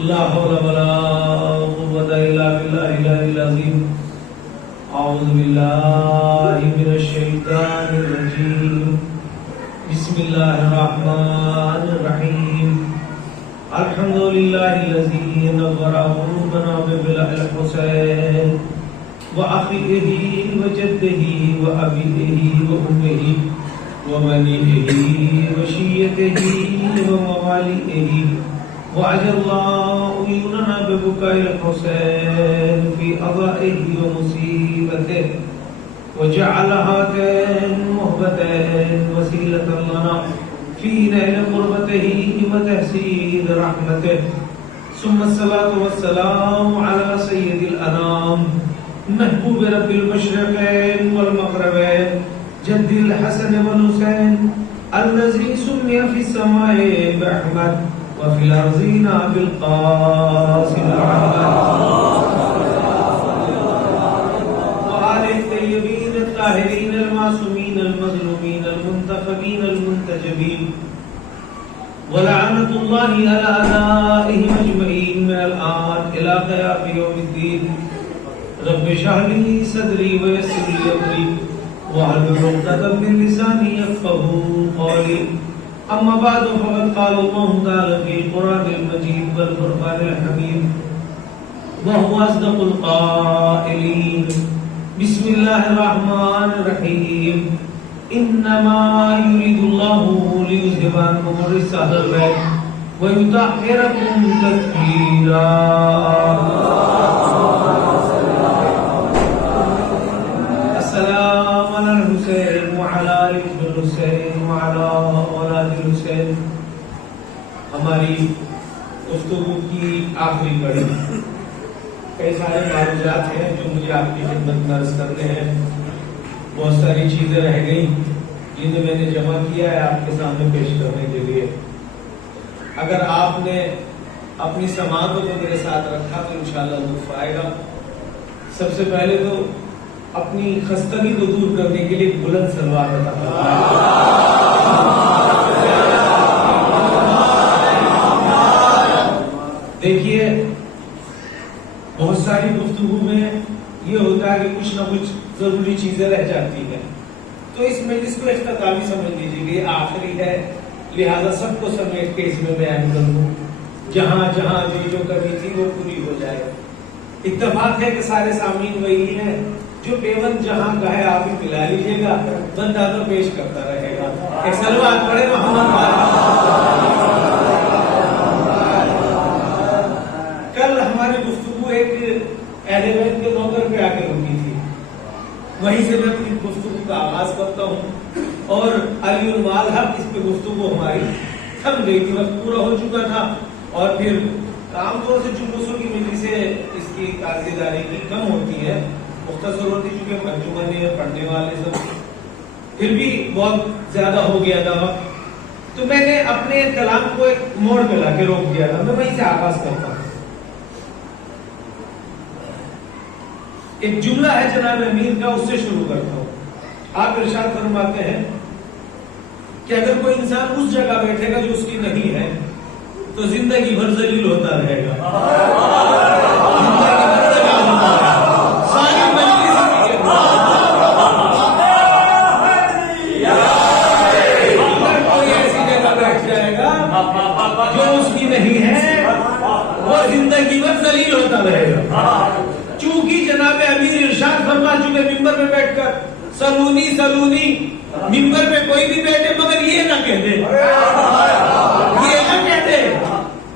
ला हौला वला कुव्वता इल्ला बिल्लाहिल अलिय्यिल अज़ीम। अऊज़ु बिल्लाहि मिनश शैतानिर रजीम। बिस्मिल्लाहिर रहमानिर रहीम। अल्हम्दुलिल्लाहिल्लज़ी नव्वरा क़ुलूबना बिल हुसैन व अख़ीही व जद्दिही व अबीही व उम्मिही व बनीही व शिय्यतिही व मवालिही व अजल्लाहु उयूनना बिबुकाइल हुसैन फी अज़ाइही व मुसीबतिही व जअलहा मुहबतैन वसीलतन लना फी नैल क़ुर्बतिही व तहसील रहमतिही। सुम्मा सलातु वस्सलामु अला सय्यिदिल अनाम महबूब रब्बिल मशरिक़ैन वल मग़रिबैन जद्दिल हसन वल हुसैन अल्लज़ी सुम्मिया फ़िस समाए बिअहमद व फ़िल अर्ज़ीना बिल क़ासिम व आलिहि तय्यबीन अत्ताहिरीन अल-मासूमीन अल-मज़लूमीन अल-मुंतख़बीन अल-मुंतजबीन व लअनतुल्लाहि अला अदाइहिम अजमईन मिनल आन इला क़याम यौमिद्दीन। रब्बि इश्रह ली सदरी व यस्सिर ली अमरी वहलुल उक़दतम मिन लिसानी यफ़क़हू क़ौली। अम्मा बअदु फ़क़द क़ाल अल्लाहु तआला फ़ी क़ुरानिल मजीद वल फ़ुरक़ानिल हमीद व हुवा अस्दक़ुल क़ाइलीन। बिस्मिल्लाहिर रहमानिर रहीम। इन्नमा युरीदुल्लाहु लियुज़हिबा अन्कुम अर्रिज्सा अहलल बैत व युतahhirakum तत्हीरा। अस्सलामु अलल हुसैन व अला आलि हुसैन व अला औलादिल हुसैन। हमारी गुफ्तगू की आखिरी कड़ी, कई सारे मालूमात हैं जो मुझे आपकी खिदमत में अर्ज करने हैं। बहुत सारी चीजें रह गई जिन्हें मैंने जमा किया है आपके सामने पेश करने के लिए। अगर आपने अपनी समातों को मेरे साथ रखा तो इंशाअल्लाह लुत्फ आएगा। सबसे पहले तो अपनी खस्तगी को दूर करने के लिए बुलंद सलवात अता देखिए, बहुत सारी गुफ्तगू में ये होता है कि कुछ ना कुछ जरूरी चीजें रह जाती हैं, तो इस मजलिस को इख्तितामी समझ लीजिए, ये आखिरी है, लिहाजा सबको समेट के इसमें बयान कर दूं। जहां जहां जो कमी थी वो पूरी हो जाए। इत्तेफाक है कि सारे सामीन वही हैं, जो पेवन जहां का है आप ही पिला लीजिएगा, बंदा तो पेश करता रहेगा। एक सलवात पढ़े मोहम्मद। कल हमारी गुफ्तगू एक अहले बैत के नौकर पे आके रुकी थी, वहीं से मैं अपनी गुफ्तगू का आगाज करता हूँ और अलीउल माल हक इस पे गुफ्तगू हमारी थम गई थी, वक्त पूरा हो चुका था और फिर आमतौर से जुलूसों की वजह से इसकी कागज़दारी की कम होती है, मुख्तसर होती, चूंकि मंजूमन है पढ़ने वाले सब, फिर भी बहुत ज्यादा हो गया था वक्त, तो मैंने अपने कलाम को एक मोड़ पे लाके रोक दिया था। मैं वहीं से आगाज करता हूँ। एक जुमला है जनाब अमीर का, उससे शुरू करता हूँ। आप इरशाद फरमाते हैं कि अगर कोई इंसान उस जगह बैठेगा जो उसकी नहीं है तो जिंदगी भर जलील होता रहेगा। सारी मजलिस अगर कोई ऐसी जगह बैठ जाएगा जो उसकी नहीं है वो जिंदगी भर जलील होता रहेगा। चूंकि जनाब अमीर इरशाद फरमा चुके मिंबर पे बैठकर सलूनी सलूनी, मिंबर पे कोई भी बैठे मगर ये ना कह दे, ये ना कह दे।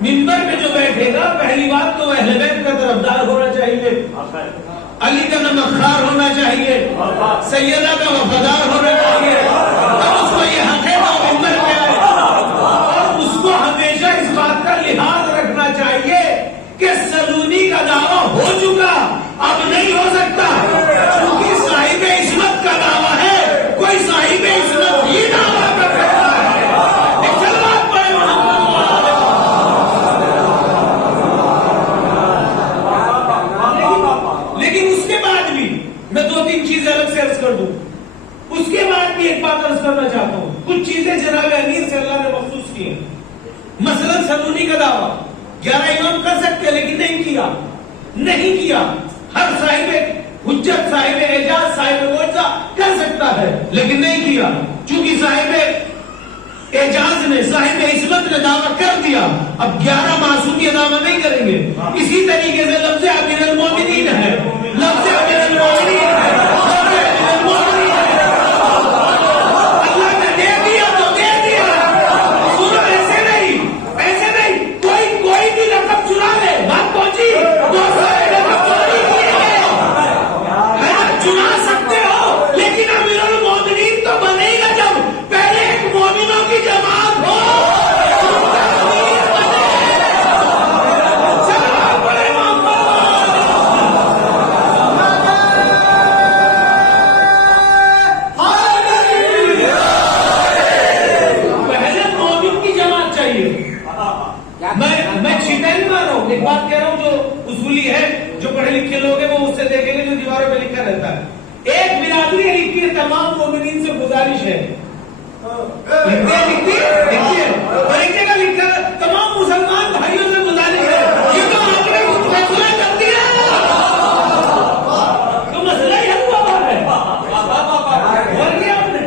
मिंबर पे जो बैठेगा पहली बात तो अहले बैत का तरफदार होना चाहिए, अली का नमख़ार होना चाहिए, सैयदा का वफादार होना चाहिए, और उसको ये हक है वो मिंबर पे आए और उसको हमेशा इस बात का लिहाज रखना चाहिए कि सलूनी का दावा हो चुका, अब नहीं हो सकता, क्योंकि साहिब इस्मत का दावा है, कोई साहिब इस्मत ही दावा कर सकता है। एक सलवात पढ़े मोहम्मद। लेकिन उसके बाद भी मैं दो तीन चीजें अलग से अर्ज कर दूं। उसके बाद भी एक बात अर्ज करना चाहता हूं, कुछ चीजें जनाब अमीर से अल्लाह ने मखसूस की हैं। मसलन सलूनी का दावा 11 इमाम कर किया, नहीं किया। हर साहिब हुज्जत, साहिब एजाज, साहिब मोजा कर सकता है, लेकिन नहीं किया। चूंकि साहिब एजाज ने, साहिब इस्मत ने दावा कर दिया, अब 11 मासूम ये दावा नहीं करेंगे। इसी तरीके से लफ्ज़ अमीरुल मोमिनीन है, लफ्ज़ अमीरुल मोमिनीन है, लफ्ज़ अमीरुल मोमिनीन है। अल्लाह ने दे दिया तो दे दिया। सुनो, ऐसे नहीं, ऐसे नहीं, कोई भी रकम चुरा ले, बात पहुंची। बहुत सारे रकम चोरी किए गए, है ना, चुरा सकते हो, लेकिन अमीरुल मोमिनीन तो बनेगा जब पहले एक मोमिनों की जमात हो। पहले मोमिन की जमात चाहिए। मैं चीता नहीं मार रहा हूं, एक बात कह रहा हूं, जो उसूली है, जो पढ़े लिखे लोग हैं वो उससे देखेंगे जो दीवारों पे लिखा रहता है। एक बिरादरी लिखती है, तमाम मोमिनीन से गुजारिश है, लिखती है, और एक जगह लिखा है, तमाम मुसलमान भाइयों से गुजारिश है, ये तो आपने फैसला कर दिया, तो मसला ही हल हुआ है, और क्या आपने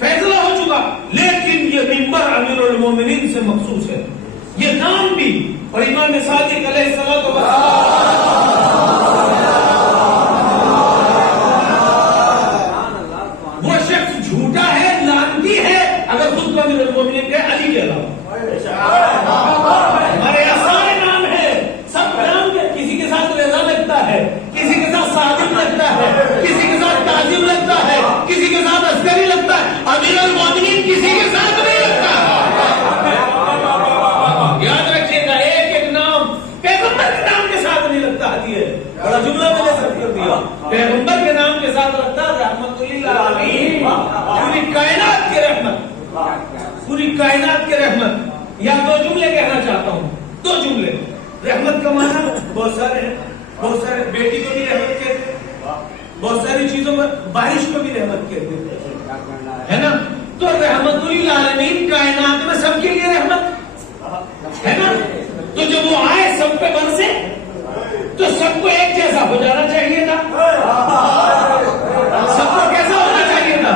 फैसला हो चुका। लेकिन ये मिंबर अमीरुल मोमिनीन से मखसूस है, ये नाम भी। और इमाम सादिक अलैहिस्सलातु वो शख्स झूठा है, लानती है, अगर खुद को अमीरुल मोमिनीन कहे, अली के अलावा। हमारे यहाँ सारे नाम है, सब नाम के, किसी के साथ रेजा लगता है, किसी के साथ सादिक लगता है, किसी के साथ काजिम लगता है, किसी के साथ अस्करी लगता है, अमीरुल मोमिनीन किसी के साथ नहीं लगता। याद रखिएगा, एक एक नाम पैगंबर के नाम के साथ नहीं लगता है। बड़ा जुमला मैंने सब कर दिया, पैगंबर के नाम के साथ लगता है रहमतुल्लिल आलमीन, पूरी कायनात की रहमत, पूरी कायनात की रहमत। या 2 जुमले कहना चाहता हूं, 2 जुमले। रहमत का माना बहुत सारे हैं, बहुत सारे, बेटी को भी रहमत कहते हैं, बहुत सारी चीजों पर, बारिश को भी रहमत कहते हैं, है ना। तो रहमतुल्लिल आलमीन कायनात में सबके लिए रहमत है ना। तो जब वो आए सब पे बरसे, तो सबको एक जैसा हो जाना चाहिए था, सबको कैसा होना चाहिए था,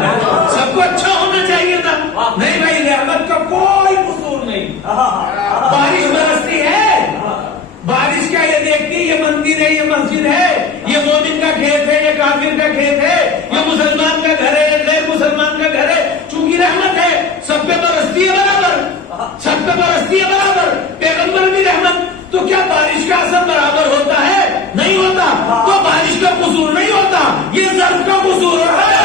सबको अच्छा होना चाहिए था। नहीं भाई, रहमत का कोई कसूर नहीं। बारिश बरसती है, बारिश क्या ये देखती है, ये मंदिर है, ये मस्जिद है, ये मोमिन का खेत है, ये काफिर का खेत है, ये मुसलमान का घर है, ये गैर मुसलमान का घर है, चूंकि रहमत है, सब पे बरसती है बराबर, सब पे बरसती है बराबर। पैगंबर भी रहमत, तो क्या बारिश का असर बराबर होता है? नहीं होता। तो बारिश का कसूर नहीं होता, ये ज़र्फ़ का कसूर होता है,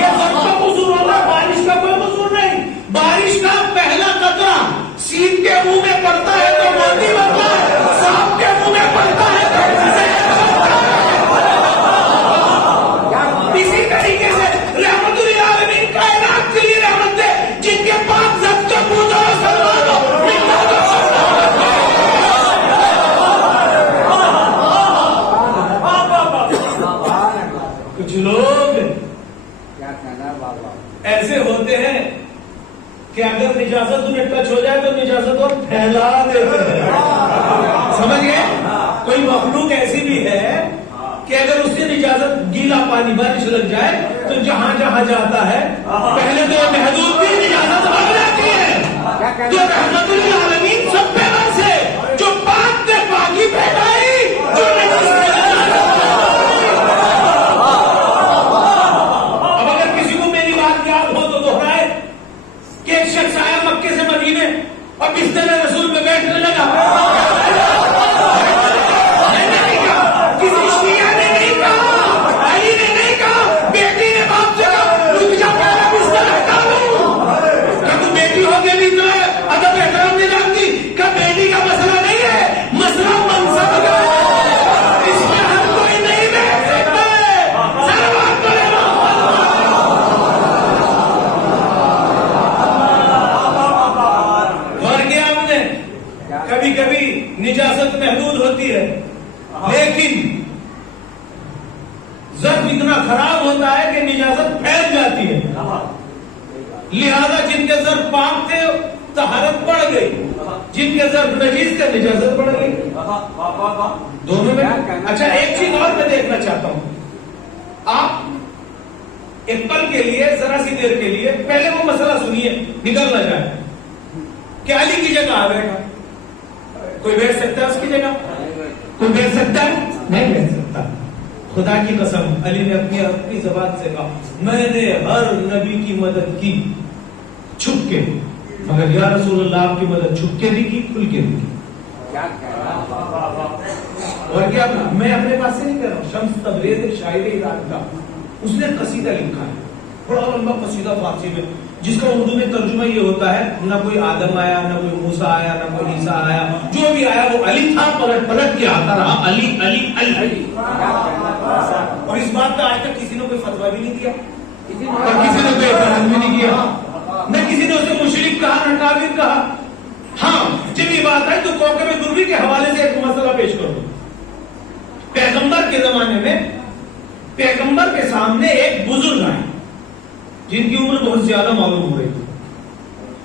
ये ज़र्फ़ का कसूर होता है, बारिश का कोई कसूर नहीं। बारिश का पहला कतरा सीप के मुंह में पड़ता है तो मोती बनता है, सांप के मुंह में पड़ता है तो इसी तरीके से रहमतुल्लिल आलमीन कायनात के लिए रहमत है, जिनके पास जब तक पूजा कुछ लोग ऐसे होते हैं कि अगर निजाजत उन्हें टच हो जाए तो निजाजत और फैला देते हैं, समझ गए। कोई मखलूक ऐसी भी है कि अगर उससे निजाजत, गीला पानी, बारिश लग जाए तो जहां जहां जाता है पहले तो महदूद भी निजाजत बढ़ जाती है। तो रहमतुल्लिल आलमीन सब पे बरसे, जो पाक ने पाकी फैलाई, जो अब अगर किसी को मेरी बात याद हो तो दोहराए कि एक शख्स आया मक्के से मदीने और बिस्तर रसूल में बैठने लगा। किसी शिया ने नहीं कहा, अली ने नहीं कहा, बेटी ने बाप से कहा, रुक जा, पहला बिस्तर हटा लो। क्या तू बेटी हो गई भी तो है, अदब एहतराम नहीं जानती? क्या बेटी का मसला नहीं है, मसला मनसब का है, इसमें हर कोई नहीं बैठ सकता है। सलावत करे और क्या आपने कभी कभी निजाजत महदूद होती है, लेकिन ज़र्फ़ इतना खराब होता है कि निजाजत फैल जाती है। लिहाजा जिनके ज़र्फ़ पाक थे तहारत बढ़ गई, जिनके जर्फ नजीस का निजाजत पड़ गई दोनों में। अच्छा एक चीज और मैं देखना चाहता हूं, आप एक पल के लिए, जरा सी देर के लिए पहले वो मसला सुनिए, निकल ना जाए कि अली की जगह आ बैठा, कोई बैठ सकता है उसकी जगह? कोई बैठ सकता है? नहीं बैठ सकता। खुदा की कसम अली ने अपनी जबान से कहा, मैंने हर नबी की मदद की छुप के, मगर या रसूलुल्लाह आपकी मदद छुप के भी की, खुल के भी की। और क्या मैं अपने पास से नहीं कर रहा हूं, शम्स तबरेज शायर ईरान का उसने कसीदा लिखा है, बड़ा लंबा कसीदा फारसी में, जिसका उर्दू में तर्जुमा ये होता है, ना कोई आदम आया, ना कोई मूसा आया, ना कोई ईसा आया, जो भी आया वो अली था, पलट पलट के आता रहा अली अली अली अली। और इस बात का आज तक किसी ने कोई फतवा भी नहीं दिया, और किसी ने कोई एतराज भी नहीं किया, न किसी ने उसे मुशरिक कहा, न काफिर कहा। हाँ जब ये बात है तो कौकबे दुर्री के हवाले से एक मसला पेश कर दो। पैगंबर के जमाने में पैगंबर के सामने एक बुजुर्ग आए जिनकी उम्र बहुत ज्यादा मालूम हो रही थी,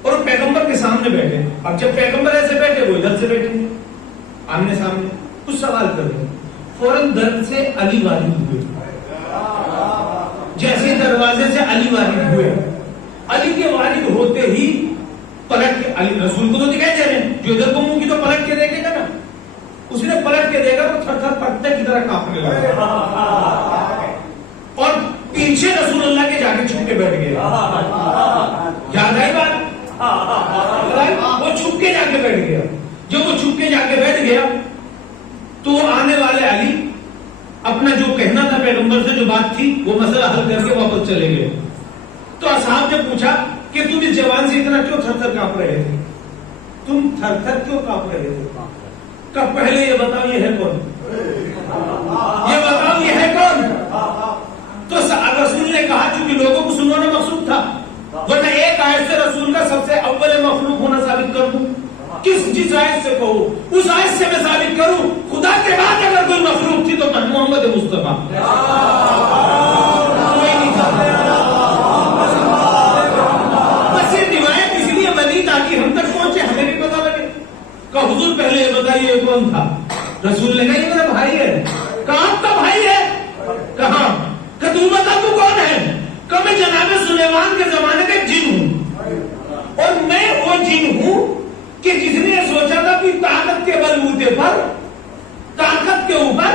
और पैगंबर के सामने बैठे। अब जब पैगंबर ऐसे बैठे, वो इधर से बैठेंगे आमने सामने, कुछ सवाल कर रहे, फौरन दर से अली वारिद हुए, जैसे दरवाजे से अली वारिद हुए। अली के वारिद होते ही पलट के, अली रसूल को तो दिखाई दे रहे हैं, जो इधर को मुंह की तो पलट के देखेगा ना, उसने पलट के देखा तो थर थर पत्ते की तरह कांपने लगा, और पीछे रसूलुल्लाह के जाके छुप के बैठ गया। याद आई बात? वो छुप के जाके बैठ गया। जब वो छुप के जाके बैठ गया तो आने वाले अली अपना जो कहना था पैगंबर से, जो बात थी, वो मसला हल करके वापस चले गए। तो असहाब ने पूछा कि तुम इस जवान से इतना क्यों थर थर कांप रहे थे, तुम थर थर क्यों कांप रहे थे? कब पहले ये बताओ ये है कौन, ये बताओ ये है कौन? तो रसूल ने कहा, चूंकि लोगों को सुनाना मकसूद था, वरना एक आयत से रसूल का सबसे अव्वल मखलूक होना साबित कर दूं, जिस आयत से कहूं उस आयत से मैं साबित करूं, खुदा के बाद अगर कोई मखलूक थी तो मोहम्मद मुस्तफा। कोई नहीं था, बस ये रिवायत इसलिए बनी ताकि हम तक पहुंचे, हमें भी पता लगे। का हुजूर पहले ये बताइए कौन था? रसूल ने कहा ये मेरा भाई है। कहा आपका भाई है? कहा तू बता तू कौन है? कहा मैं जनाबे सुलेमान के जमाने का जिन हूं, और मैं वो जिन हूं कि जिसने सोचा था कि ताकत के बलबूते पर, ताकत के ऊपर,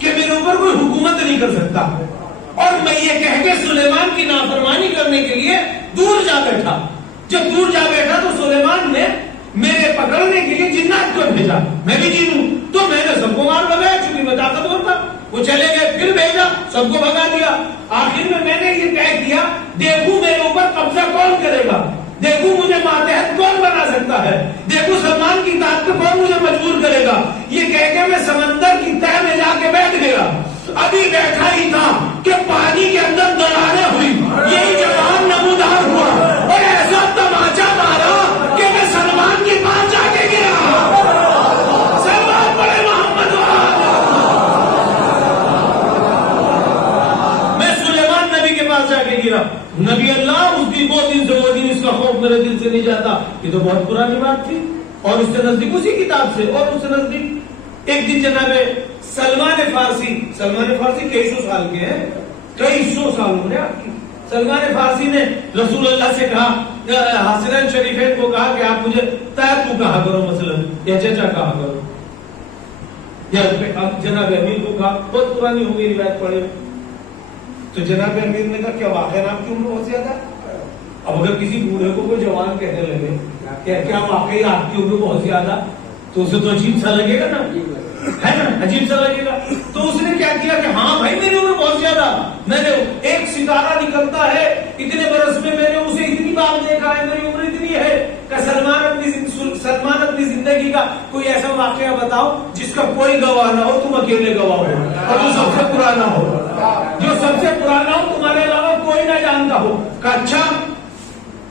कि मेरे ऊपर कोई हुकूमत नहीं कर सकता, और मैं ये कह के सुलेमान की नाफरमानी करने के लिए दूर जा बैठा। जब दूर जा बैठा तो सुलेमान ने मेरे पकड़ने के लिए जिन्नात को भेजा, मैं भी जिन हूं, तो मैंने सबको मार भगाया, चूंकि मैं ताकतवर था। वो चले गए, फिर भेजा, सबको भगा दिया। आखिर में मैंने ये तय किया, देखूं मेरे ऊपर कब्जा कौन करेगा, देखूं मुझे मातहत कौन बना सकता है, देखूं सलमान की ताकत पे कौन मुझे मजबूर करेगा। ये कह के मैं समंदर की तह में जाके बैठ गया। अभी बैठा ही था कि पानी के अंदर दरारें हुई, यही जवान नमूदार हुआ, और ऐसा तमाचा मारा कि मैं सलमान के पास जाके गिरा। सलमान बड़े मोहम्मद, मैं सुलेमान नबी के पास जाके गिरा। नबी अल्लाह उस दिन, वो दिन से वो दिन इसका खौफ मेरे दिल से नहीं जाता। ये तो बहुत पुरानी बात थी, और उससे नजदीक उसी किताब से, और उससे नजदीक एक दिन जनाबे सलमान फारसी कई सौ साल के हैं, कई सौ साल हो गए आपकी। सलमान फारसी ने रसूल अल्लाह से कहा, हसनैन शरीफैन को कहा कि आप मुझे तू कहा करो, मसलन या चचा कहा करो, या जनाब अमीर को कहा। बहुत पुरानी हो गई रिवायत पढ़े तो जनाब अमीर ने कहा क्या वाकई आपकी उम्र बहुत ज्यादा? अब अगर किसी बूढ़े को कोई जवान कहने लगे क्या वाकई आपकी उम्र बहुत ज्यादा, तो उसे तो अजीब सा लगेगा ना, है ना, अजीब सा लगेगा। तो उसने क्या किया कि हाँ भाई मेरी उम्र बहुत ज्यादा, मैंने एक सितारा निकलता है इतने बरस में, मैंने उसे इतनी बार देखा है, मेरी उम्र इतनी है। सलमान अपनी जिंदगी का कोई ऐसा वाकया बताओ जिसका कोई गवाह ना हो, तुम अकेले गवाह हो, और वो सबसे पुराना हो, जो सबसे पुराना हो, तुम्हारे अलावा कोई ना जानता हो। अच्छा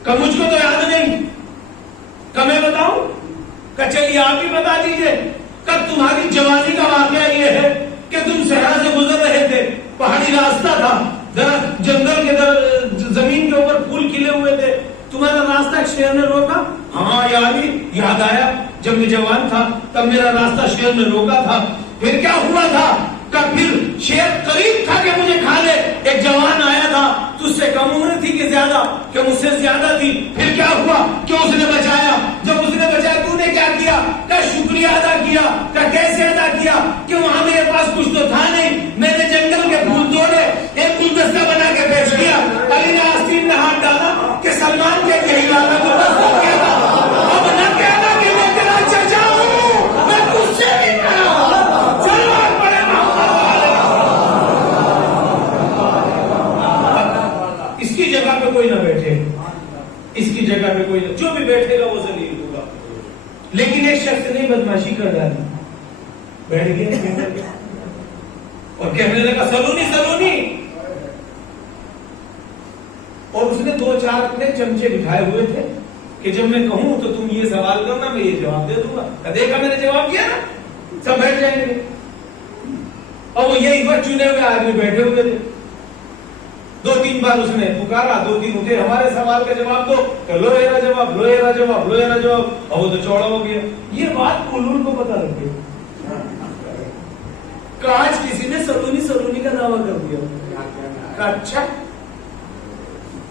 का मुझको तो याद नहीं, का मैं बताऊं? का चलिए आप ही बता दीजिए। कब तुम्हारी जवानी का वाकया ये है कि तुम सहरा से गुजर रहे थे, पहाड़ी रास्ता था, जंगल के जमीन के ऊपर फूल खिले हुए थे, तुम्हारा रास्ता एक शेर ने रोका। हाँ यार याद आया, जब मैं जवान था तब मेरा रास्ता शेर ने रोका था। फिर क्या हुआ था? कब फिर शेर करीब था कि मुझे खा ले। एक जवान आया था, तुझसे कम उम्र थी कि ज्यादा, कि मुझसे ज्यादा थी। फिर क्या हुआ? क्यों उसने बचाया? जब उसने बचाया तूने क्या किया? क्या शुक्रिया अदा किया? क्या कैसे अदा किया? कि वहां मेरे पास कुछ तो था नहीं, मैंने जंगल के फूल तोड़े, एक गुलदस्ता बना के पेश किया। अली ने आस्तीन में हाथ डाला कि सलमान के यही लाला गुलदस्ता किया था। अब न कहना कि मैं तेरा चचा हूं, मैं तुझसे भी बड़ा हूं। चलो बड़े इसकी जगह पे कोई ना बैठे, इसकी जगह पे कोई, जो भी बैठेगा वो जलील होगा। लेकिन एक शख्स ने बदमाशी कर डाली, बैठ गया और कहने लगा सलोनी सलोनी, और उसने 2-4 अपने चमचे बिठाए हुए थे कि जब मैं कहूं तो तुम ये सवाल करना, मैं ये जवाब दे दूंगा। देखा मैंने जवाब किया ना, सब बैठ जाएंगे। और वो यही वक्त चुने हुए आदमी बैठे हुए थे। 2-3 बार उसने पुकारा, 2-3 उठे, हमारे सवाल का जवाब दो, लो येरा जवाब, लो येरा जवाब, लो येरा जवाब। और वो तो चौड़ा हो गया। ये बात उलूल को पता लग गई। आज किसी ने सलोनी सलोनी का दावा कर दिया। अच्छा,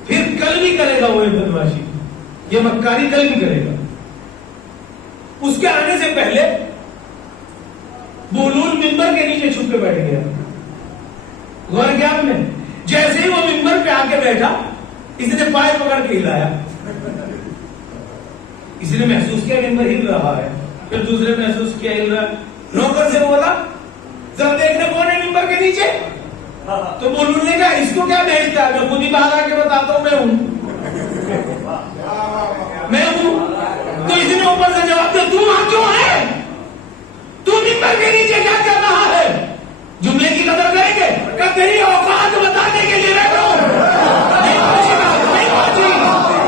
फिर कल भी करेगा वो बदमाशी, ये मक्कारी कल भी करेगा। उसके आने से पहले बुलूल मिंबर के नीचे छुप के बैठ गया। गौर किया आपने? जैसे ही वो मिंबर पे आके बैठा, इसने पाय पकड़ के हिलाया। इसने महसूस किया मिंबर हिल रहा है, फिर दूसरे महसूस किया हिल रहा है। नौकर से बोला जरा देखने कौन है मिंबर के नीचे। तो बुलबुल ने कहा इसको क्या भेजता है, मैं खुद ही बाहर आके बताता हूं मैं हूं, मैं हूं। तो इसने ऊपर से जवाब दिया तू वहां क्यों है, तू मिंबर के नीचे क्या कर रहा है। जुमले की कदर करेंगे, क्या तेरी औकात बताने के लिए बैठा हूं। नहीं पहुंची,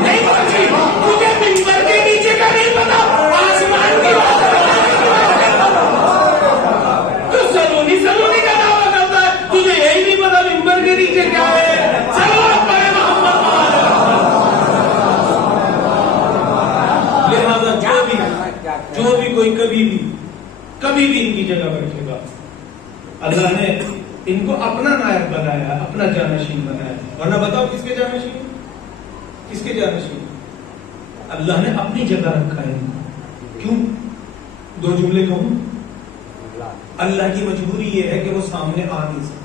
नहीं पहुंची। तुझे मिंबर के नीचे का नहीं पता, आसमान की बात तो सलोनी सलोनी का दावा करता है, तुझे यही नहीं पता मिंबर के नीचे क्या है। चलो लिहाजा जो भी कोई कभी भी इनकी जगह बैठेगा, अल्लाह ने इनको अपना नायक बनाया, अपना जानशीन बनाया। वरना बताओ किसके जानशीन, किसके जानशीन? अल्लाह ने अपनी जगह रखा है। क्यों? 2 जुमले कहूं। अल्लाह की मजबूरी यह है कि वो सामने आ नहीं सकता,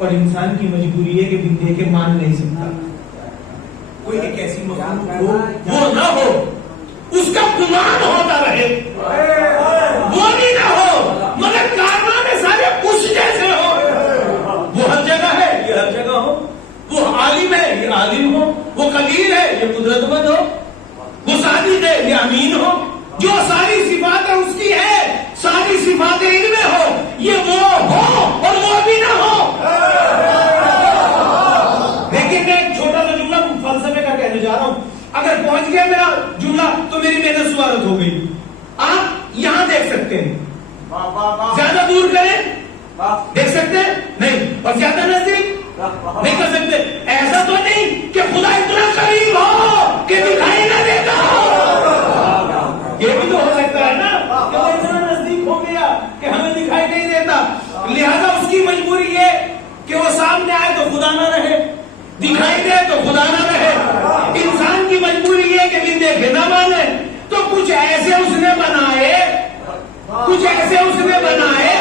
और इंसान की मजबूरी है कि बिन देखे मान नहीं सकता। कोई एक ऐसी मखलूक हो, वो ना हो, उसका गुमान होता रहे, वो भी ना हो, मगर कारनामे सारे उस जैसे हो। वो हर जगह है, ये हर जगह हो। वो आलिम है, ये आलिम हो। वो कदीर है, ये कुदरतमंद हो। वो साजिद है, ये अमीन हो। जो सारी सिफातें उसकी है, सारी सिफातें इनमें हो, ये वो हो और वो भी ना हो। लेकिन मैं एक छोटा सा जुमला फलसफे का कहने जा रहा हूं। अगर पहुंच गया मेरा जुमला तो मेरी मेहनत स्वागत हो गई। आप यहां देख सकते हैं, ज्यादा दूर करें देख सकते हैं नहीं, और ज्यादा नजदीक नहीं कर सकते। ऐसा तो नहीं कि खुदा इतना करीब हो कि दिखाई ना देता हो। ये भी तो हो सकता है ना कि वो इतना नजदीक हो गया कि हमें दिखाई नहीं देता। लिहाजा उसकी मजबूरी है कि वो सामने आए तो खुदा ना रहे, दिखाई दे तो खुदा ना रहे। इंसान की मजबूरी है कि बिन देखे ना माने। तो कुछ ऐसे उसने बनाए, कुछ ऐसे उसने बनाए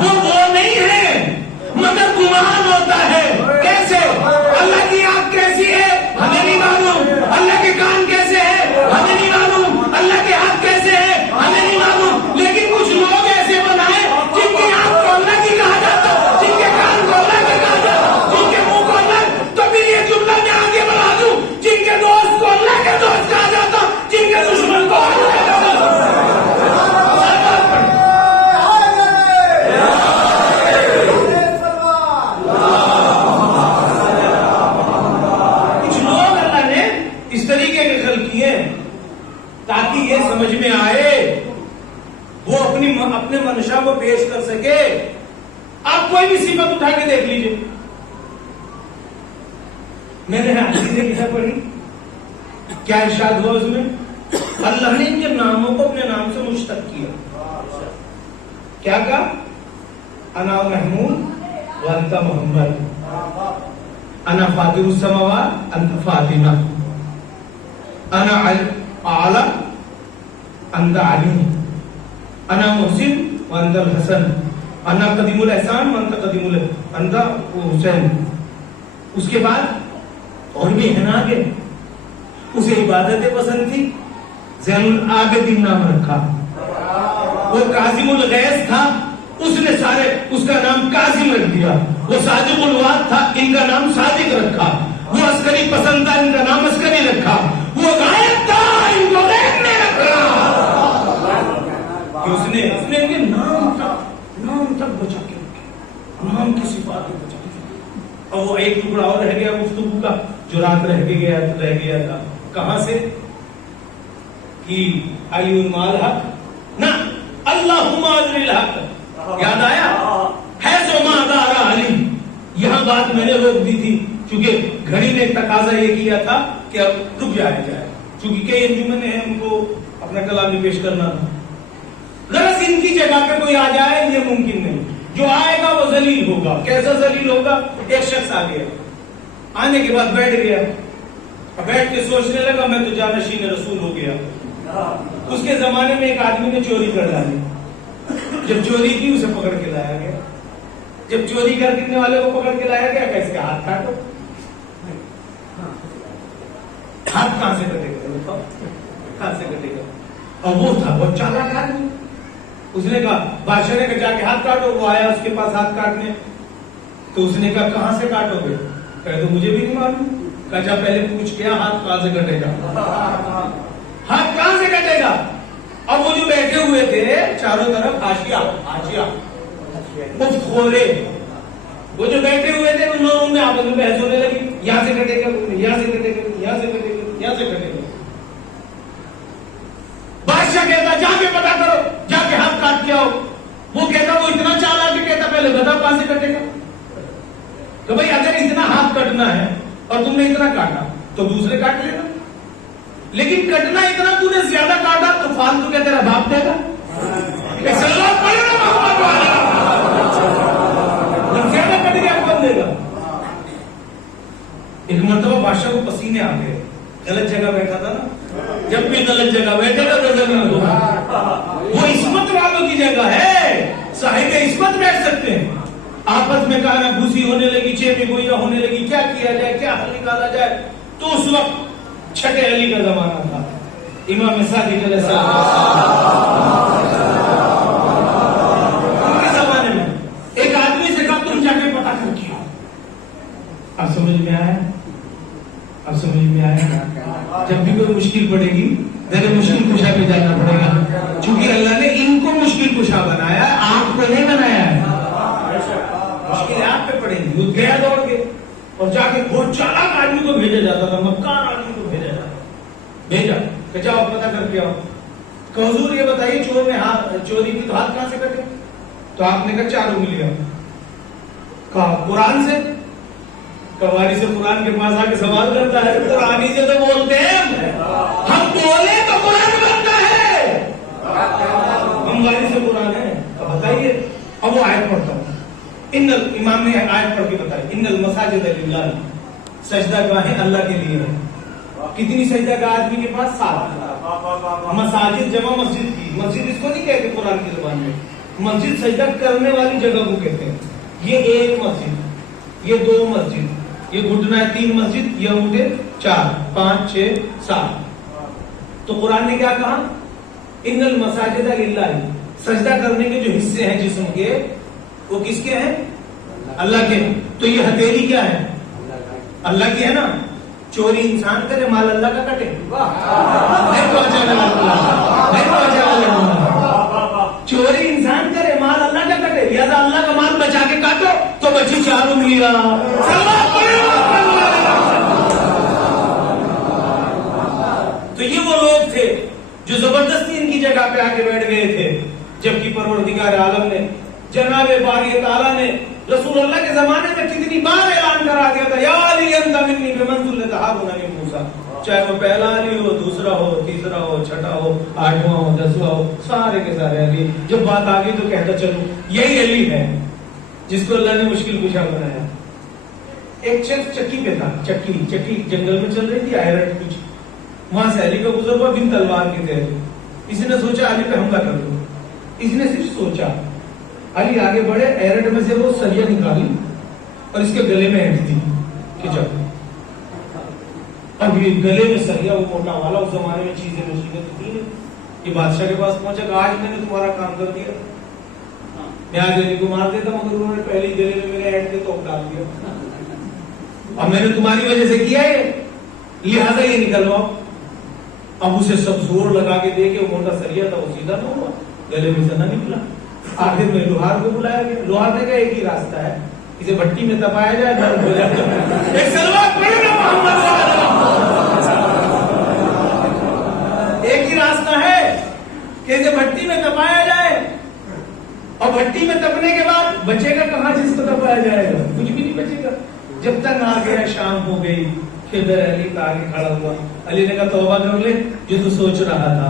वो नहीं है, मगर गुमान होता है। कैसे? अल्लाह की आंख कैसी है हमें नहीं मालूम, अल्लाह के कान कैसे है हमें नहीं मालूम, अल्लाह के हाथ कैसे है हमें नहीं मालूम। लेकिन कुछ लोग ऐसे बनाए जिनकी आंख को अल्लाह की कहा जाता, जिनके कान को अल्लाह के कहा जाता, जिनके मुंह को अल्लाह। तो फिर ये जुमला मैं आगे बढ़ा दूं, जिनके दोस्त को अल्लाह के दोस्त कहा जाता, जिनके दुश्मन को अल्लाह के दुश्मन। ताकि ये समझ में आए, वो अपने मंशा को पेश कर सके। आप कोई भी सिफत उठा के देख लीजिए। मैंने हदीस किताब पढ़ी, क्या इरशाद हुआ उसमें? अल्लाह ने इनके नामों को अपने नाम से मुश्तक किया। क्या कहा? अना महमूद व अंता मोहम्मद, अना फातिरुस समावात अंता फातिमा, अना आला अंता अली, अना मुहसिन व अंता हसन, अना कदीमुल एहसान व अंता कदीमुल अंता हुसैन। उसके बाद और भी है ना आगे, उसे इबादतें पसंद थी, ज़ैनुल आबिदीन नाम रखा। वो काजिमुल गैस था, उसने सारे उसका नाम काजिम रख दिया। वो सादिकुल वाद था, इनका नाम सादिक रखा। वो अस्करी पसंद था, इनका नाम अस्करी रखा। वो गायब था, इनको गैब ने रखा। उसने इनके नाम तक बचा के रखे, नाम की सिफात को बचा के। और वो एक टुकड़ा और रह गया गुफ्तगू का, जो रात रह गया था। कहां से? कि अली माल हक ना अल्लाहुम्मा अलिल हक। याद आया है सो मादारा अली। यहां बात मैंने रोक दी थी, क्योंकि घड़ी ने तकाजा ये किया था कि अब रुक जाया जाए, क्योंकि कई अंजुमन है, उनको अपना कलाम पेश करना था। जरा इनकी जगह पे कोई आ जाए, ये मुमकिन नहीं। जो आएगा वो जलील होगा। कैसा जलील होगा? एक शख्स आ गया, आने के बाद बैठ गया, बैठ के सोचने लगा मैं तो जानशीन रसूल हो गया। उसके जमाने में एक आदमी ने चोरी कर डाली। जब चोरी की, उसे पकड़ के लाया गया। जब चोरी करने वाले को पकड़ के लाया गया, कैसे हाथ काटो। हाथ कहां से कटेगा? कहां से कटेगा? और वो था बहुत चालाक आदमी। उसने कहा, बादशाह ने कहा जाके हाथ काटो। वो आया उसके पास हाथ काटने, तो उसने कहा कहां से काटोगे? कहे तो मुझे भी नहीं मालूम। कहा पहले पूछ क्या हाथ कहां से कटेगा? हाथ कहां से कटेगा? अब वो जो बैठे हुए थे चारों तरफ हाशिया हाशिया खोले, वो जो बैठे हुए थे उन लोगों में आपस में बहस होने लगी। यहां से कटेगा, यहां से कटेगा, यहां से कटेगा, यहां से कटेगा। बादशाह कहता जाके पता करो, जाके हाथ काट के आओ। वो कहता, वो इतना चालाक है, कहता पहले बताओ कहां से कटेगा। तो भाई अगर इतना हाथ कटना है और तुमने इतना काटा तो दूसरे काट लेना, लेकिन कटना इतना तूने ज्यादा काटा तो फालतू क्या तेरा बाप देगा? ज्यादा कट गया कौन देगा? एक मरतबा बादशाह को पसीने आ गए, गलत जगह बैठा था ना। जब भी गलत जगह बैठेगा तो जमीन होगा। वो इस्मत वालों की जगह है, साहिब इस्मत बैठ सकते हैं। आपस में कहा ना भूसी होने लगी, चेपी गोइया होने लगी, क्या किया जाए, क्या हल निकाला जाए। तो उस वक्त छठे अली का जमाना था, इमाम सादिक अलैहिस्सलाम। उनके जमाने में एक आदमी से कहा तुम जाके पता करके आओ। अब समझ में आया? अब समझ में आया? जब भी कोई मुश्किल पड़ेगी, जरा मुश्किल कुशा पे जाना पड़ेगा, क्योंकि अल्लाह ने इनको मुश्किल कुशा बनाया, आपको नहीं बनाया है। मुश्किल आप पे पड़ेगी। वो गया दौड़ के और जाके बहुत चालाक आदमी को भेजा जाता था, मक्कार आदमी को भेजा कि जाओ पता करके आओ। हुजूर ये बताइए, चोर ने हाथ चोरी की तो हाथ कहां से कटे? तो आपने कहा 4 उंगलियां। कहा कुरान से? कवारी से कुरान के पास आके सवाल करता है, कुरानी से तो बोलते हैं हम बोले तो कुरान बनता है, हम वारी से कुरान है। तो बताइए। अब वो आयत पढ़ता हूं, इन्नल, इमाम ने आयत पढ़ के बताई, इन्नल मसाजिद लिल्लाह, सजदा गाहें अल्लाह के लिए है। कितनी सजदा गाह आदमी के पास? 7। मसाजिद जमा मस्जिद की, मस्जिद इसको नहीं कहते कुरान की जुबान में, मस्जिद सजदा करने वाली जगह को कहते हैं। ये 1 मस्जिद, ये 2 मस्जिद, ये घुटना है 3 मस्जिद, ये अंगूठे 4, 5, 6, 7। तो कुरान ने क्या कहा? इन्नल मसाजिद लिल्लाह, सजदा करने के जो हिस्से हैं जिस्म के, वो किसके हैं? अल्लाह के। तो ये हथेली क्या है? अल्लाह की है ना। चोरी इंसान करे, माल अल्लाह का कटे। चोरी इंसान करे, माल अल्लाह का कटे, लिहाजा अल्लाह का माल बचा के काटो तो बची 4 उंगलियां। तो ये वो लोग थे जो जबरदस्ती इनकी जगह पे आके बैठ गए थे, जबकि परवरदिगार आलम ने, जनाबे बारी ताला ने रसूल अल्लाह के जमाने में कितनी बार ऐलान करा दिया था, या अली अंत मिन्नी बिमंज़िलति हारून मिन मूसा, चाहे वो पहला अली हो, दूसरा हो, तीसरा हो, छठा हो, आठवां हो, 10वां हो, सारे के सारे अली। जब बात आ गई तो कहता चलो यही अली है जिसको अल्लाह ने मुश्किल कुशा बनाया। एक शख्स चक्की पे था, चक्की जंगल में चल रही थी, आयरन कुछ, वहां से अली का गुजर हुआ बिन तलवार के थे। इसने सोचा अली पे हमला कर दो। इसने सिर्फ सोचा, अली आगे बढ़े, एरड में से वो सरिया निकाली और इसके गले में हेंट दी कि जाओ। अब ये गले में सरिया, वो मोटा वाला, उस जमाने में चीजें मुसीबत थी। ये बादशाह के पास पहुंचा, आज मैंने तुम्हारा काम कर दिया, मैं आज अली को मार देता, मगर उन्होंने पहले ही गले में मेरे हेंट के तोप डाल दिया। अब मैंने तुम्हारी वजह से किया है, लिहाजा ये निकलवाओ। अब उसे सब जोर लगा के देखे, वो मोटा सरिया था, वो सीधा ना हुआ, गले में से ना निकला। आखिर में लोहार को बुलाया गया। लोहार ने कहा एक ही रास्ता है, इसे भट्टी में तपाया जाए, दर्द हो जाए। एक सलवात पड़ेगा मोहम्मद एक ही रास्ता है कि इसे भट्टी में तपाया जाए, और भट्टी में तपने के बाद बचेगा कहां जिसको तपाया जाएगा? कुछ भी नहीं बचेगा। जब तक आ गया, शाम हो गई, फिर अली का आगे खड़ा हुआ। अली ने कहा तौबा कर ले जो तू सोच रहा था,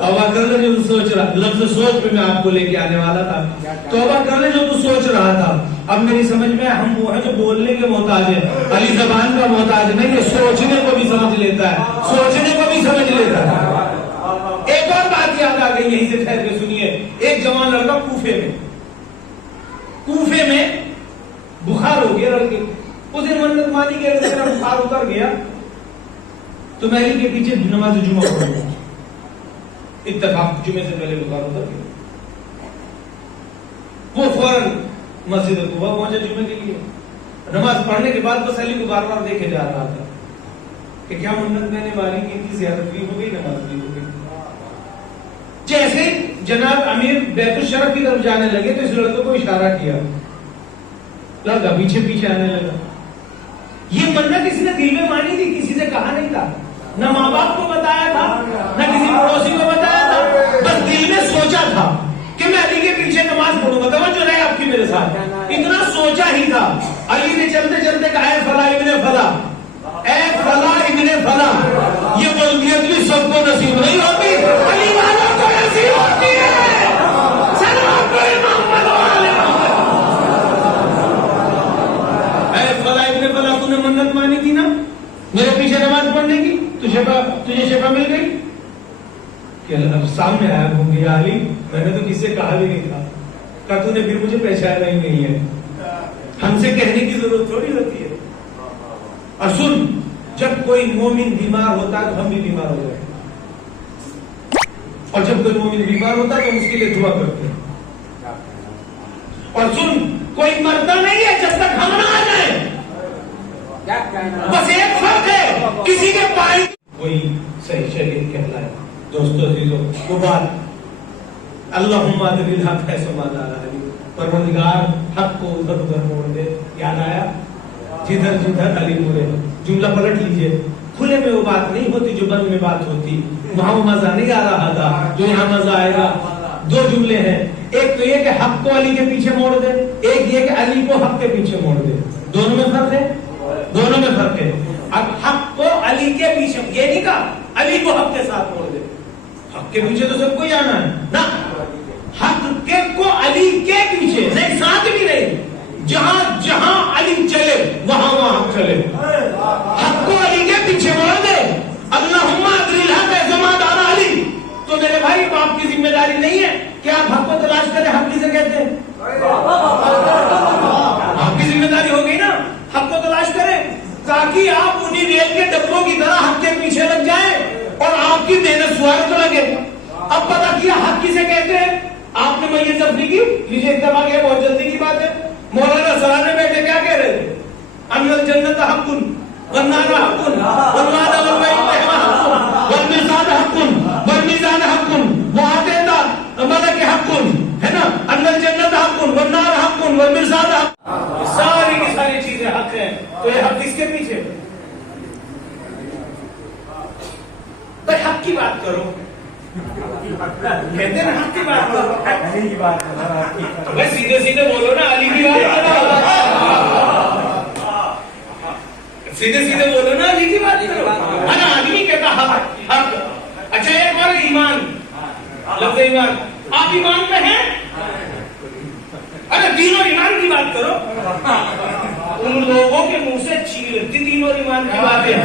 तौबा कर ले जो तू सोच रहा। लफ्ज़ सोच पे मैं आपको लेके आने वाला था। तौबा कर ले जो तू सोच रहा था। अब मेरी समझ में हम वो है जो बोलने के मोहताज है, अली जबान का मोहताज नहीं है, सोचने को भी समझ लेता है, सोचने को भी समझ लेता है। एक और बात याद आ गई, यहीं से ठहर के सुनिए। एक जवान लड़का कूफे में बुखार हो गया लड़के, उस दिन मन्नत मानी कि अगर मेरा बुखार उतर गया तो मैं अली के पीछे नमाज जुमा पढ़ूंगा। इत्तेफाक जुमे से पहले बुखार उतर गया, वो फौरन मस्जिद कुबा पहुंचा जुमे के लिए। नमाज पढ़ने के बाद बस अली को बार बार देखे जा रहा था कि क्या मन्नत मैंने मानी की थी, ज़ियारत भी हो गई, नमाज भी हो गई। जैसे जनाब अमीर बैतुल शरफ की तरफ जाने लगे तो इस लड़के को इशारा किया, लड़का पीछे पीछे आने लगा। ये मन्नत इसने दिल में मानी थी, किसी से कहा नहीं था, न माँ बाप को बताया था, न किसी पड़ोसी को बताया था, बस दिल में सोचा था कि मैं अली के पीछे नमाज पढ़ूंगा। तवज्जो रहे आपकी मेरे साथ, इतना सोचा ही था। अली ने चलते चलते कहा ऐ फला इब्ने फला, ऐ फला इब्ने फला। ये वल्दियत भी सबको नसीब नहीं होती, अली वालों को नसीब होती है। सलाम करें मोहम्मद वाले। ऐ फला इब्ने फला, तूने मन्नत मानी थी ना मेरे पीछे नमाज पढ़ने की, तुझे शिफा मिल गई। अब सामने आया घूम गया अली, मैंने तो किससे कहा भी नहीं था। कहा तूने फिर मुझे पहचाना ही नहीं है, हमसे कहने की जरूरत थोड़ी होती है। और सुन, जब कोई मोमिन बीमार होता है तो हम भी बीमार हो जाए, और जब कोई मोमिन बीमार होता है तो उसके लिए दुआ करते हैं। और सुन, कोई मरता नहीं है जब तक हम ना आ जाए। बस एक फर्क है, किसी के पाए कोई सही शरीर कहलाए। दोस्तों अजीजों, वो बात अल्लाहुम्मा दिल हक है समादा अली, परवरदिगार हक को उधर उधर मोड़ दे। याद आया जिधर जिधर अली मुड़े। जुमला पलट लीजिए, खुले में वो बात नहीं होती जो बंद में बात होती। वहां वो मजा नहीं आ रहा था जो यहाँ मजा आएगा। दो जुमले हैं, एक तो ये कि हक को अली के पीछे मोड़ दे, एक ये कि अली को हक के पीछे मोड़ दे। दोनों में फर्क है, दोनों में फर्क है। अब हक को अली के पीछे, ये नहीं कहा अली को हक के साथ मोड़ दे। हक के पीछे तो सबको जाना है ना, हक के को अली के पीछे नहीं, साथ भी नहीं। जहां जहां अली चले वहां वहां हक चले। हक को अली के पीछे मोड़ दे। अल्लाहुम्मा अद्रिल हक है समादारा अली। तो मेरे भाई बाप की जिम्मेदारी नहीं है कि आप हक को तलाश करें। हक किसे कहते हैं? आपकी जिम्मेदारी हो गई ना, हक को तलाश करें, ताकि आप उन्हीं रेल के डब्बों की तरह हक के पीछे लग जाएं और आपकी मेहनत स्वार तो लगे। अब पता किया हक किसे कहते हैं। आपने मैयत तफरी की, लीजिए इत्तेफाक है, बहुत जल्दी की बात है। मौलाना सराने बैठे क्या कह रहे थे? अन्नल जन्नत हक्कुन वन्नार हक्कुन वल्वाद वल्वैत हक्कुन वल्मिज़ान हक्कुन वल्मीज़ान हक्कुन वआतेता मलक हक्कुन, है ना। अन्नल जन्नत हक्कुन वन्नार हक्कुन वल्मिज़ान हक्कुन, सारी की सारी चीजें हक है। तो ये हक किसके पीछे? तो हक की बात करो, कहते ना हक की बात करो, अली की बात करो। भाई सीधे सीधे बोलो ना, अली की बात करो। सीधे सीधे बोलो ना, अली की बात करो। है ना, आदमी कहता हक हक। अच्छा एक और ईमान, लफ्ज़ ईमान, आप ईमान में हैं? अरे दीन और ईमान की बात करो। उन लोगों के मुंह से चीरती दीन और ईमान की बातें।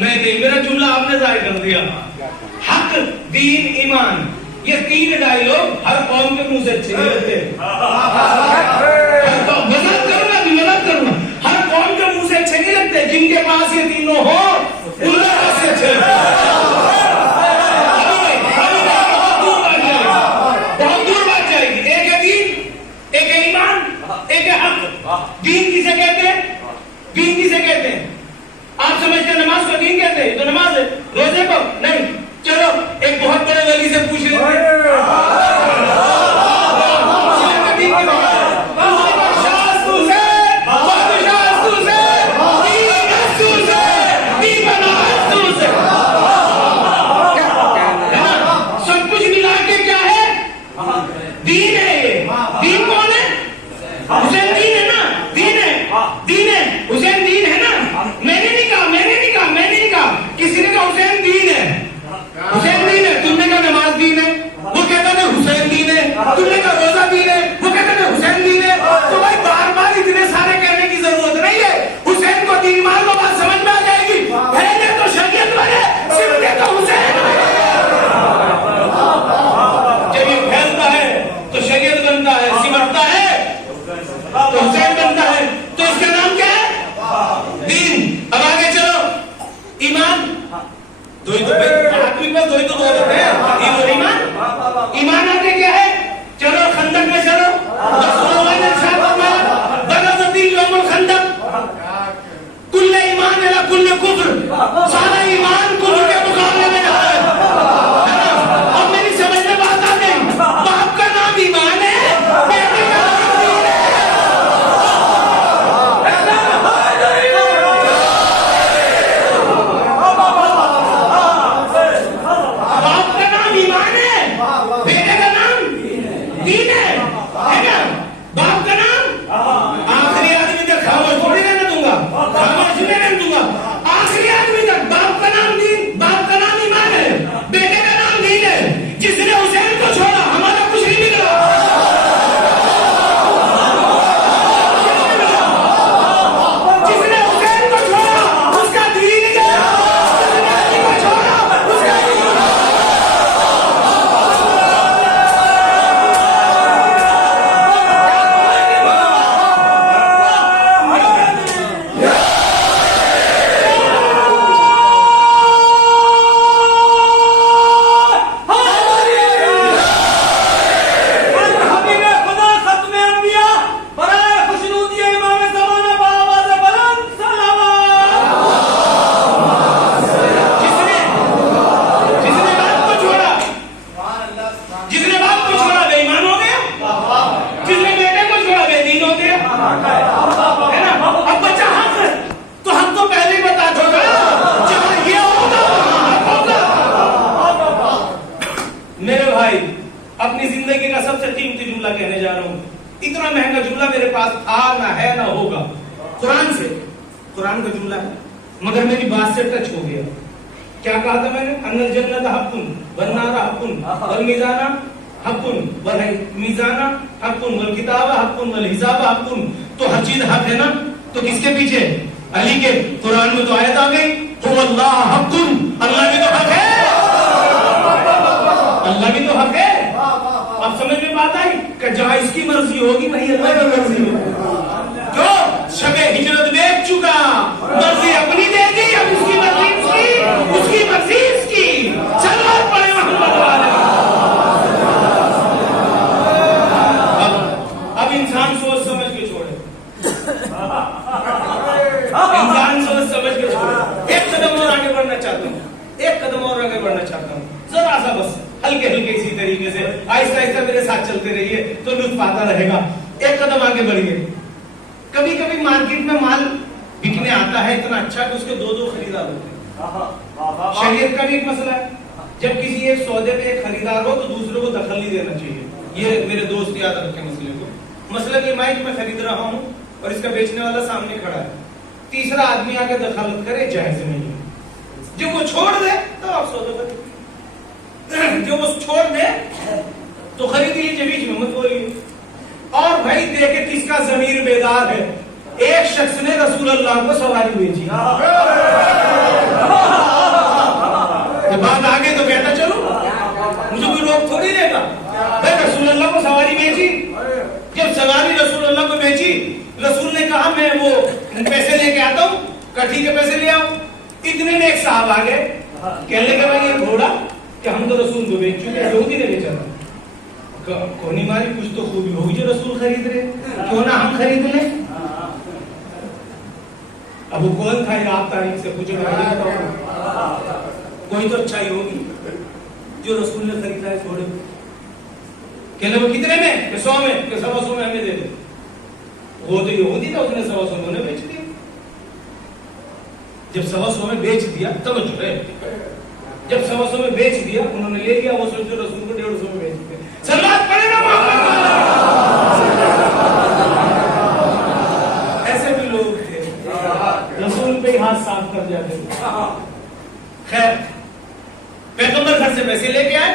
नहीं, मेरा जुमला आपने जाहिर कर दिया। हक, दीन, ईमान, ये तीन डायलॉग हर कौम के मुंह से अच्छे नहीं लगते। मजाक करूंगा, मजाक करूंगा, हर कौम के मुंह से अच्छे नहीं लगते। जिनके पास ये तीनों हो उनके पास से अच्छे लगते। बहुत दूर बात जाएगी। एक है दीन, एक है ईमान, एक है हक। दीन किसे कहते हैं? दीन किसे कहते हैं? आप समझते हैं नमाज को दीन कहते हैं? तो नमाज है, रोजे को नहीं। चलो एक बहुत बड़े वली से पूछ लेते हैं, सब कुछ मिला के क्या है? दीन है। ये दीन कौन है? हुसैन दीन है ना, दीन है, दीन है, हुसैन दीन है ना। मैंने नहीं कहा, मैंने नहीं कहा, मैंने नहीं कहा, किसी ने कहा हुसैन दीन है। हुसैन दीन है, तुमने कहा नमाज दीन है, वो कहता है हुसैन दीन है। तुमने कहा रोजा दीन है, वो कहता है हुसैन दीन है। तो भाई बार बार इतने सारे कहने की जरूरत नहीं है। हुसैन को दीन मान लो, बात समझ में आ जाएगी। पहले तो शरीयत बने, सिमटे तो हुसैन बने। जब ये फैलता है तो शरीयत बनता है, सिमटता है तो हुसैन बनता है। तो इसका नाम क्या है? दीन। अब आगे चलो, ईमान। दो ही तो बोलते हैं, दीन और ईमान। ईमान आगे क्या है? चलो खंदक में चलो, खंदक, कुल्ले ईमान है ना कुल्ले कुफ्र। सारा ईमान कुफ्र के मुकाबले में है। अब मेरी समझ में बात आ गई। बाप का नाम ईमान है, बेटे का नाम दीन है। बाप का नाम ईमान है, बेटे का नाम दीन है ना? बाप का नाम आखिरी आदमी तक खामोश थोड़ी रहने दूंगा, खामोश नहीं रहने दूंगा। आखिरी आदमी तक बाप का नाम दीन, बाप का नाम ईमान है, बेटे का नाम दीन है। जिसने हुसैन को छोड़ा हमारा कुछ नहीं बिगड़ा। जिसने हुसैन को छोड़ा उसका दीन ही गया, जिसने अली को छोड़ा उसका दीन। अपनी जिंदगी का सबसे कीमती जुमला कहने जा रहा हूं। इतना महंगा जुमला मेरे पास था ना है ना होगा। कुरान से, कुरान का जुमला है, मगर मेरी बात से टच हो गया। क्या कहा था मैंने? अन्नल जन्नत हक्कुन वन नार हक्कुन वल मीज़ाना हक्कुन वल मीज़ाना हक्कुन वल किताब हक्कुन वल हिसाब हक्कुन। तो हर चीज हक है ना। तो किसके पीछे? अली के। कुरान में तो आयत आ गई, हुवल्लाह हक्कुन, अल्लाह भी तो हक है, अल्लाह भी तो हक है। अब समझ में बात आई कि जहां इसकी मर्जी होगी वही अल्लाह की मर्जी होगी। जो शबे हिजरत बेच चुका, मर्जी अपनी देगी, अब इसकी मर्जी उसकी मर्जी इसकी। सलावत पढ़े मोहम्मद वाले। अब इंसान सोच समझ के छोड़े, इंसान सोच समझ के छोड़े। एक कदम और आगे बढ़ना चाहता हूँ, एक कदम और आगे बढ़ना चाहता हूँ, जरा सा बस, हल्के हल्के इसी तरीके से आहिस्ता आहिस्ता मेरे साथ चलते रहिए तो लुत्फ आता रहेगा। एक कदम आगे बढ़िए। कभी कभी मार्केट में माल बिकने आता है इतना अच्छा कि उसके दो दो खरीदार होते हैं। शरीयत का भी एक मसला है, जब किसी एक सौदे पे एक खरीदार हो तो दूसरे को दखल नहीं देना चाहिए। ये मेरे दोस्त याद रखें मसले को। मसला ये माइक में खरीद रहा हूँ और इसका बेचने वाला सामने खड़ा है, तीसरा आदमी आके दखलत करे, जायज नहीं है। जब वो छोड़ दे तो आप सौदा करिए, जब वो छोड़ दे तो खरीद लीजिए, बीच में मत बोलिए। और भाई देखे किसका जमीर बेदार है। एक शख्स ने रसूल अल्लाह को सवारी बेची, जब बात आगे तो कहता चलो, मुझे कोई रोक थोड़ी देगा। भाई रसूल अल्लाह को सवारी बेची, जब सवारी रसूल अल्लाह को बेची, रसूल ने कहा मैं वो पैसे लेके आता हूँ, कठी के पैसे ले आओ। इतने में एक साहब आ गए, कहने लगे भाई ये घोड़ा कि हम तो रसूल को बेच चुके, यहूदी ने बेचा था। कोनी मारी कुछ तो खूबी होगी जो रसूल खरीद रहे, क्यों ना हम खरीद लें। अब वो कौन था, आप तारीख से पूछो, कोई तो अच्छाई होगी जो रसूल ने खरीदा है घोड़े को। कहने वो कितने में, कि 100 में, कि 125 में हमें दे दो। वो तो यहूदी था, उसने 125 में बेच दिया। जब 125 में बेच दिया तब जो है, जब 125 में बेच दिया, उन्होंने ले लिया, वो सोचो रसूल को 150 में बेच दिया। सलात पढ़े ना ऐसे भी लोग थे, रसूल पे हाथ साफ कर जाते थे। खैर पैगंबर घर से पैसे लेके आए,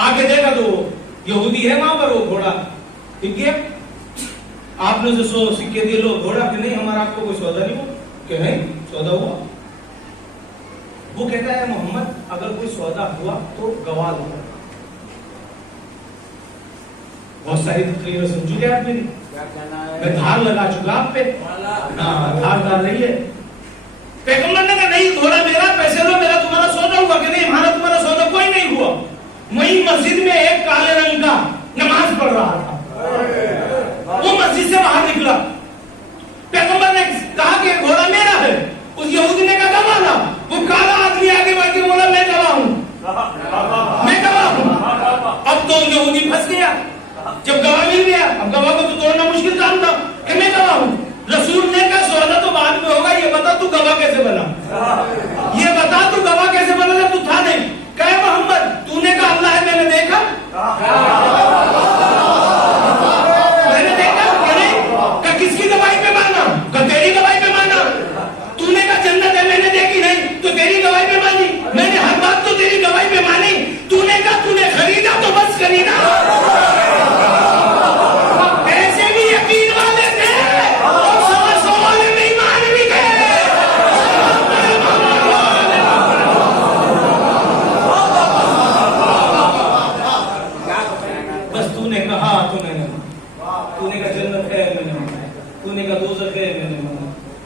आके देखा तो यहूदी है वहां पर, वो घोड़ा ठीक है। आपने जो 100 सिक्के दिए, लो घोड़ा, कि नहीं हमारा आपको कोई सौदा नहीं हुआ, कि नहीं सौदा हुआ। वो कहता है मोहम्मद अगर कोई सौदा हुआ तो गवाह दो। बहुत सारी तकरीरें सुन चुके आप मेरी, मैं धार लगा चुका आप पे, धार डाल रही है। पैगंबर ने कहा नहीं घोड़ा मेरा, पैसे लो, मेरा तुम्हारा सौदा हुआ, कि नहीं हमारा तुम्हारा सौदा कोई नहीं हुआ। वही मस्जिद में एक काले रंग का नमाज पढ़ रहा था, वो मस्जिद से बाहर निकला। पैगंबर ने कहा कि घोड़ा मेरा है, उस यहूदी ने कहा गवाह ला। वो काला आदमी आगे बढ़ के बोला मैं गवाह हूं, मैं गवाह हूं। अब तो यहूदी फंस गया, जब गवाह मिल गया, अब गवाह को तो तोड़ना मुश्किल काम था कि मैं गवाह हूं। रसूल ने कहा सौदा तो बाद में होगा, ये बता तू गवाह कैसे बना, ये बता तू गवाह कैसे बना जब तू था नहीं। कहे मोहम्मद तूने कहा अल्लाह है, मैंने देखा, मैंने देखा कि नहीं, कहा किसकी गवाही पे माना, कहा तेरी गवाही पे माना। तूने कहा जन्नत है, मैंने देखी नहीं, तो तेरी गवाही पे मानी, मैंने हर बात तो तेरी गवाही पे मानी। तूने कहा तूने खरीदा तो बस खरीदा। ऐसे भी यकीन वाले थे और 125 वाले बेईमान भी थे। बस तूने कहा तो मैंने, तूने कहा जन्नत है मैंने माना, तूने कहा दोज़ख है मैंने माना,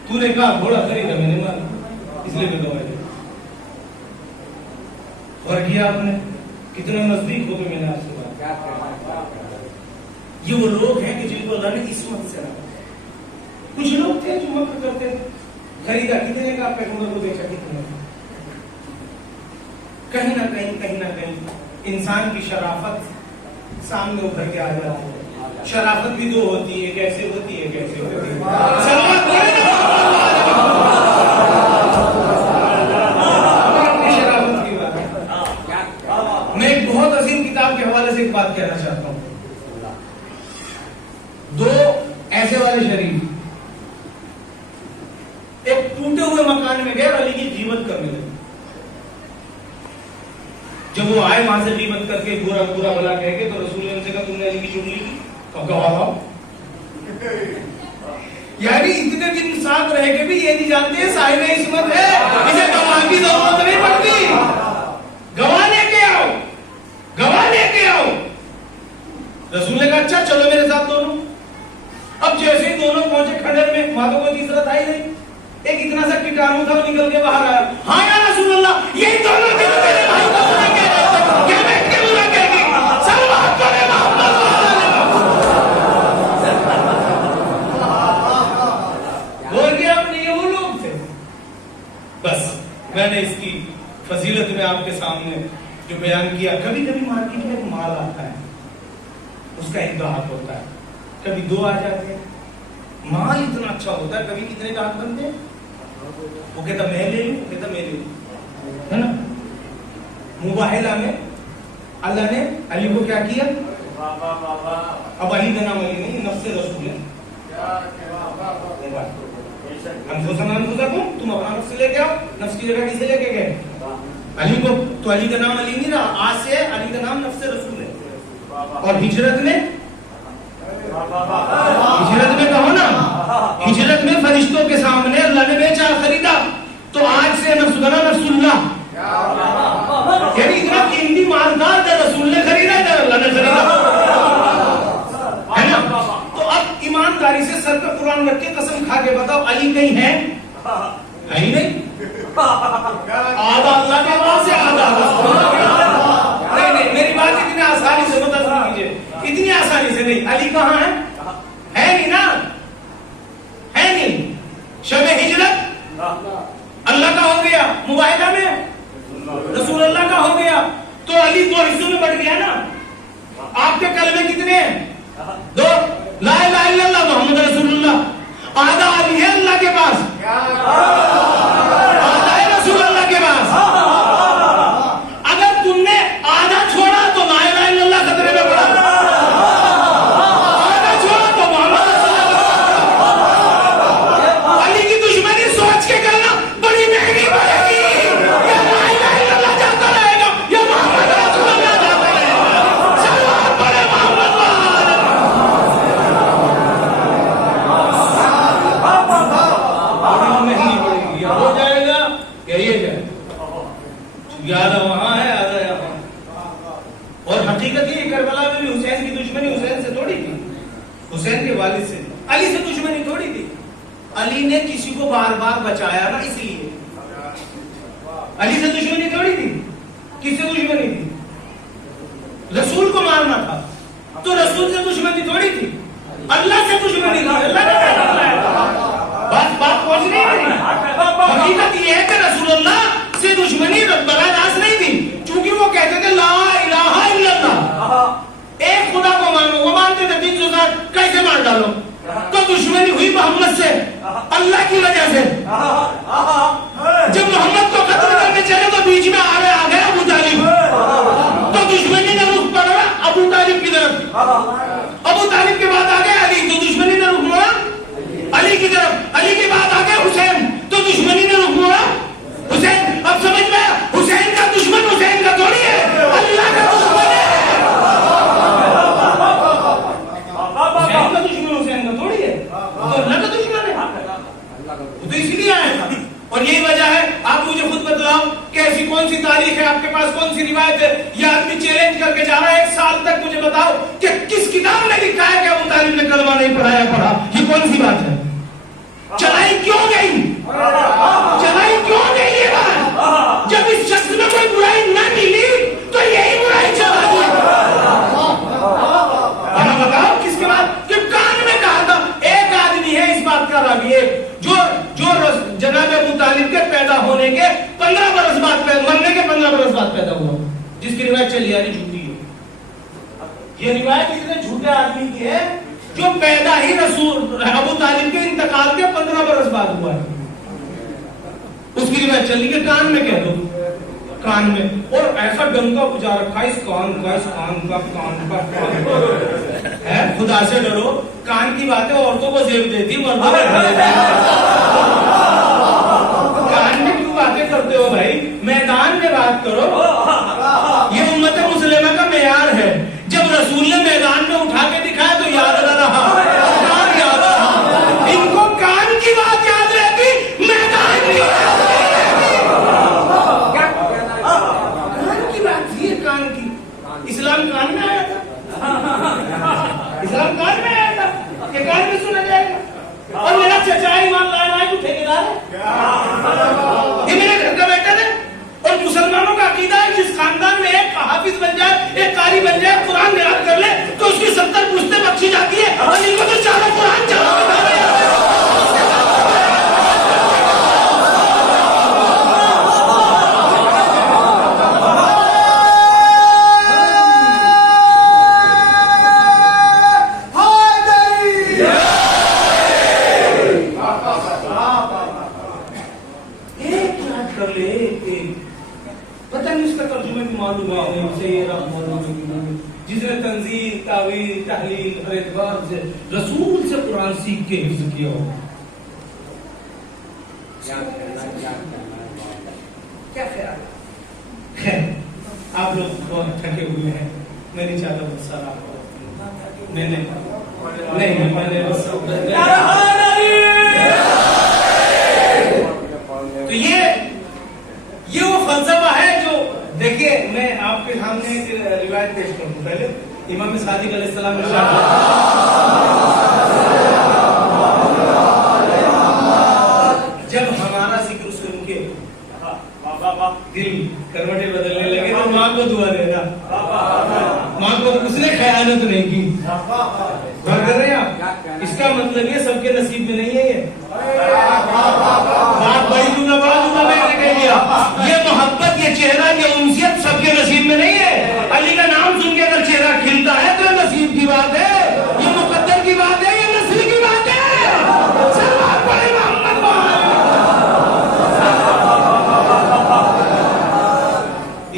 तूने कहा घोड़ा खरीदा मैंने माना, इसलिए मैं गवाही। और किया आपने, कितने नजदीक हो गए मैंने आपसे बात। ये वो लोग हैं कि जिनको अल्लाह ने इस्मत से रखा। कुछ लोग थे जो मक्र करते थे, खरीदा कितने का, पैगंबर को बेचा कितने का। कहीं ना कहीं इंसान की शराफत सामने उभर के आ जाती है। शराफत भी दो होती है, कैसे होती है, कैसे होती है। शराफत की बात है। मैं एक बहुत अजीम किताब के हवाले से एक बात कहना चाहता हूँ। दो ऐसे वाले शरीफ एक टूटे हुए मकान में गए, अली की कीमत करने लगे। जब वो आए वहां से कीमत करके बुरा बुरा भला कह के, तो रसूल ने उनसे कहा तुमने अली की चुन ली, कब गवाह। यानी इतने दिन साथ रह के भी ये नहीं जानते साहिब इस्मत है, इसे गवाह की जरूरत नहीं पड़ती। गवाह लेके आओ, गवाह लेके आओ। रसूल ने कहा अच्छा चलो मेरे साथ दोनों। अब जैसे ही दोनों पहुंचे खंडर में, वहां तो कोई तीसरा था ही नहीं, एक इतना सा कीटाणु था, वो निकल के बाहर आया। हाँ या रसूल अल्लाह, यही दोनों थे जो मेरे भाई को बुरा कह रहे थे, क्या बैठ के बुरा कहेगी, सलवात करे बोल के आपने, ये वो लोग थे। बस मैंने इसकी फजीलत में आपके सामने जो बयान किया। कभी कभी मार्केट में एक माल आता है, उसका एक ग्राहक होता है, कभी दो आ जाते हैं। माल इतना अच्छा होता है, कभी कितने ग्राहक बनते हैं, वो कहता मैं ले लूं, कहता मैं ले लूं, है ना। मुबाहिला में अल्लाह ने अली को क्या किया, अब अली का नाम अली नहीं, नफ्से रसूल है। तुम अपना नफ्स लेके आओ, नफ्स की जगह किसे लेके गए? अली को। तो अली का नाम अली नहीं रहा, आज से अली का नाम नफ्स रसूल है। और हिजरत में कहो ना, हिजरत में फरिश्तों के सामने अल्लाह ने बेचा खरीदा, तो आज से नफ्स बना नफ्सुल्लाह। यानी इतना कीमती मालदार था, रसूल ने खरीदा था, अल्लाह ने खरीदा, है ना? तो अब ईमानदारी से सर पे कुरान रख के कसम खा के बताओ, अली कहीं है ही नहीं। आधा अल्लाह के पास है, आधा नहीं, मेरी बात इतनी आसानी से मत कीजिए, इतनी आसानी से नहीं। अली कहाँ है नहीं ना, है नहीं। शब हिजरत अल्लाह का हो गया, मुबाहिदा में रसूल अल्लाह का हो गया, तो अली 2 हिस्सों में बढ़ गया ना। आपके कलमे कितने हैं? 2, ला इलाहा इल्लल्लाह मुहम्मद रसूलुल्लाह। आधा अली है अल्लाह के पास, आधा है रसूल अल्लाह के पास। अगर तुमने आधा छोड़ा तो ला इलाहा इल्लल्लाह खतरे में पड़ा, आधा छोड़ा तो मोहम्मद रसूलुल्लाह। अली की दुश्मनी सोच के करना बड़ी महंगी पड़ेगी। आधा वहां है, आधा यहाँ। और हकीकत ये, करबला में भी हुसैन की दुश्मनी हुसैन से थोड़ी थी, हुसैन के वालिद से, अली से दुश्मनी थोड़ी थी। अली ने किसी को बार बार बचाया ना, इसलिए अली से दुश्मनी थोड़ी थी। किससे दुश्मनी थी? रसूल को मारना था, तो रसूल से दुश्मनी थोड़ी थी, अल्लाह से दुश्मनी थी। अल्लाह ने बात पहुंच नहीं रही। हकीकत ये है कि रसूलुल्लाह से दुश्मनी बरादास नहीं थी, क्योंकि वो कहते थे ला इलाहा इल्लल्लाह, एक खुदा को मानो। वो मानते थे 300 साल कैसे मार डालो। तो दुश्मनी हुई मोहम्मद से, अल्लाह की वजह से। जब मोहम्मद को कत्ल करने चले तो बीच में आ गया अबू तालिब, तो दुश्मनी ने रुख पड़ा अबू तालिब की तरफ। अबू तालिब के बाद आ गया अली, तो दुश्मनी ने रुख मोड़ा अली की तरफ। अली के बाद आ गया हुसैन, तो दुश्मनी ने रुख मोड़ा हुसैन। अब समझ में, हुसैन का दुश्मन हुसैन का थोड़ी है, अल्लाह का दुश्मन है। हुसैन का दुश्मन हुसैन का थोड़ी है, तो अल्लाह का दुश्मन है। तो इसलिए आया, और यही वजह है। आप मुझे खुद बतलाओ, कैसी कौन सी तारीख है आपके पास, कौन सी रिवायत है? ये आदमी चैलेंज करके जा रहा है 1 साल तक, मुझे बताओ कि किस किताब में लिखा है कि अबू तालिब ने कलमा नहीं पढ़ा। ये कौन सी बात है? चलाई क्यों गई? चलाई क्यों गई ये बात? जब इस शख्स में कोई बुराई न मिली तो यही बुराई चला दी। बताओ किसके बाद? जब कान में कहा था। एक आदमी है इस बात का रावी, जो जनाब अबू तालिब के पैदा होने के 15 बरस बाद, मरने के 15 बरस बाद पैदा हुआ, जिसकी रिवायत चली आ रही झूठी है। ये रिवायत इतने झूठे आदमी की है जो पैदा ही रसूल अबू तालिब के इंतकाल के 15 बरस बाद हुआ है। उसकी रिवायत चली के कान में कह दो, कान में। और ऐसा डंका बुझा रखा इस कान का है। खुदा से डरो, कान की बातें औरतों को जेब देती, मर्दों कान में क्यों बातें करते हो भाई? मैदान में बात करो। ये उम्मत मुस्लिमा का मेयार है। जब रसूल ने मैदान में उठा के दिखाया तो याद न रहा, कान याद रहा। इनको कान की बात याद रहती, मैदान की याद नहीं रहती। कान की बात थी, कान की। इस्लाम कान में आया था, इस्लाम कान में आया था कि कान में सुना जाएगा। और मेरा चचा ईमान लाया है, ठेकेदार है, ये मेरे घर का बेटा है। और मुसलमानों का अकीदा है जिस खानदान में एक हाफिज बन जाए, एक कारी बन जाए, कुरान याद कर ले, तो उसकी 70 पुश्तें बख्शी जाती है। और इनको तो चारों कुरान जिसने तंजील, तावील, तहलील हर एतबार से रसूल से कुरान सीख के हिफ्ज़ किया हो। आप लोग बहुत थके हुए हैं, मैं नहीं चाहता बहुत सारा आपको मैंने बस तो ये वो फलसफा है जो देखिए, मैं आपके सामने एक रिवायत पेश करूं। पहले इमाम सादिक अलैहिस्सलाम ने जब हमारा जिक्र सुन के दिल करवटें बदलने लगे तो माँ को दुआ देना, माँ को उसने खयानत नहीं की। कर रहे हैं आप? इसका मतलब ये सबके नसीब में नहीं है। ये बात बड़ी दूना मैंने कह दिया, ये मोहब्बत, ये चेहरा, ये उनसियत सबके नसीब में नहीं है। अली का नाम सुन के अगर चेहरा खिलता है तो ये नसीब की बात है, ये मुकद्दर की बात है, ये नसीब की बात है। सलवात पढ़े मोहम्मद को।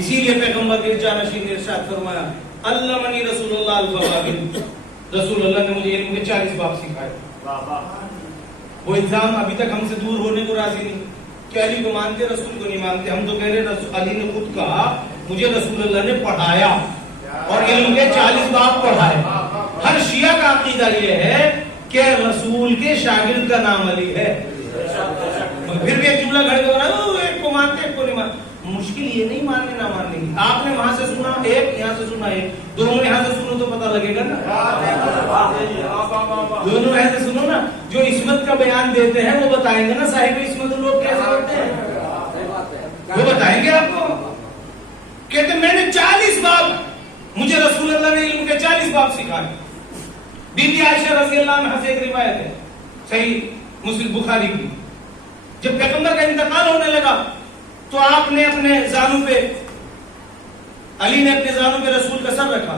इसीलिए पैगंबर के जानशीन ने इरशाद फरमाया, अल्लमनी रसूलुल्लाह अल-फवाबिल, रसूलुल्लाह ने मुझे इल्म के 40 बाब सिखाए। वो इल्जाम अभी तक हमसे दूर होने को राजी नहीं कि अली को मानते रसूल को नहीं मानते। हम तो कह रहे अली ने खुद कहा मुझे रसूलुल्लाह ने पढ़ाया और इल्म के 40 बाब पढ़ाए। हर शिया का अकीदा ये है कि रसूल के शागिर्द का नाम अली है। फिर भी एक जुमला घड़ के बना, एक को मानते एक को नहीं मानते। मुश्किल ये नहीं मानने ना मानने की। आपने वहां से सुना एक, यहाँ से सुना एक, दोनों यहाँ से सुनो तो पता लगेगा ना। दोनों यहाँ से सुनो ना। जो इस्मत का बयान देते हैं वो बताएंगे ना साहिब इस्मत लोग कैसे होते हैं, वो बताएंगे आपको। कहते मैंने 40 बाब, मुझे रसूलुल्लाह ने इल्म के 40 बाब सिखाए। बीबी आयशा रज़ी अल्लाह अन्हा से एक रिवायत है सही मुस्लिम बुखारी की, जब पैगंबर का इंतकाल होने लगा तो आपने अपने जानू पे, अली ने अपने जानू पे रसूल का सर रखा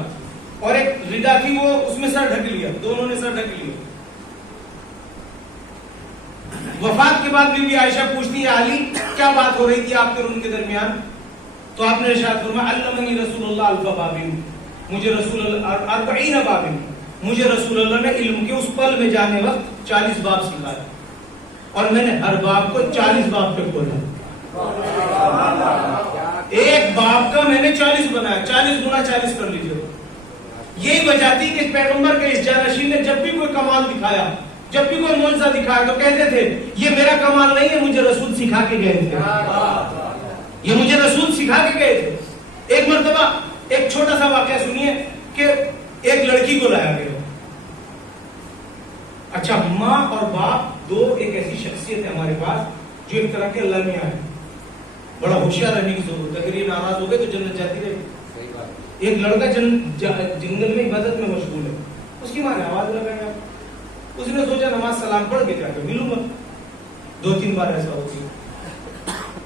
और एक रिदा थी वो उसमें सर ढक लिया, दोनों ने सर ढक लिया। वफात के बाद बीबी आयशा पूछती है अली क्या बात हो रही थी आपके और उनके दरमियान? तो आपने इरशाद फरमाया अल्लमनी रसूलुल्लाह अल-फवाबिल, मुझे रसूलुल्लाह अर्बईन बाबिन, मुझे रसूलुल्लाह ने इल्म के उस पल में जाने वक्त 40 बाब सिखाया और मैंने हर बाब को 40 बाब पे खोला। एक बाब का मैंने 40 बनाया, 40 गुना 40 कर लीजिए। यही वजह थी कि पैगंबर के इस जानशीन ने जब भी कोई कमाल दिखाया, जब भी कोई मौजज़ा दिखाया तो कहते थे ये मेरा कमाल नहीं है, मुझे रसूल सिखा के गए थे, ये मुझे रसूल सिखा के गए थे। एक मर्तबा एक छोटा सा वाकया सुनिए कि एक लड़की को लाया गया। अच्छा, माँ और बाप दो एक ऐसी शख्सियत है हमारे पास जो एक तरह के अल्लाह मियां है। बड़ा होशियार रहने की जरूरत है, अगर ये नाराज हो गए तो जन्नत जाती रहेगी। एक लड़का जंगल में इबादत में मशगूल है, उसकी माँ ने आवाज लगाया, उसने सोचा नमाज सलाम पढ़ के जाकर मिलूंगा। 2-3 बार ऐसा हो गया।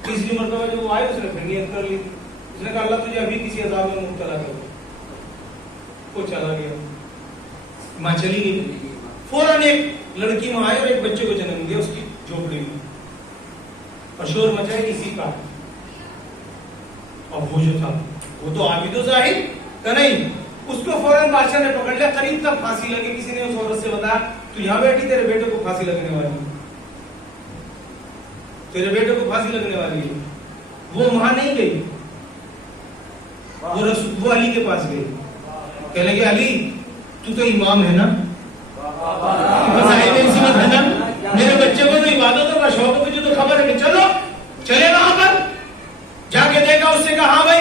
तीसरी मरतबा जब वो आए उसने फिर नियत कर ली, उसने कहा अल्लाह तुझे अभी किसी अजाब में मुब्तला कर, वो चला गया, माँ चली गई। फौरन एक लड़की वहां आई और एक बच्चे को जन्म दिया उसकी झोपड़ी में और शोर मचाया इसी का। और वो जो था वो तो आबिदो जाहिद था नहीं, उसको फौरन बादशाह ने पकड़ लिया। करीब तक फांसी लगी। किसी ने उस औरत से बताया तू यहाँ बैठी, तेरे बेटे को फांसी लगने वाली है, तेरे बेटे को फांसी लगने वाली है। वो वहां नहीं गई, वो अली के पास गई। कहने लगे अली तू तो इमाम है ना, है ना, मेरे बच्चे को तो इबादतों का शौक है, तुझे तो खबर है कि चलो चले वहां पर। जाके देखा, उससे कहा हाँ भाई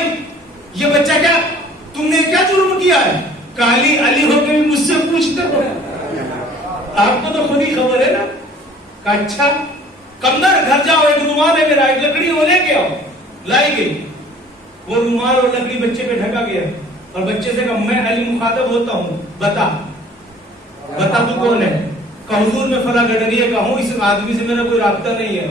ये बच्चा क्या, तुमने क्या जुर्म किया है? काली अली होकर भी मुझसे पूछते हो, आपको तो खुद ही खबर है ना। कहा अच्छा कमर घर जाओ, एक रुमाल है मेरा, एक लकड़ी वो लेके आओ। लाई गई, वो रुमाल और लकड़ी बच्चे पे ढका गया और बच्चे से कहा मैं अली मुखातब होता हूँ, बता तू कौन है? हुजूर में फला गडरिया का हूँ, इस आदमी से मेरा कोई राब्ता नहीं है।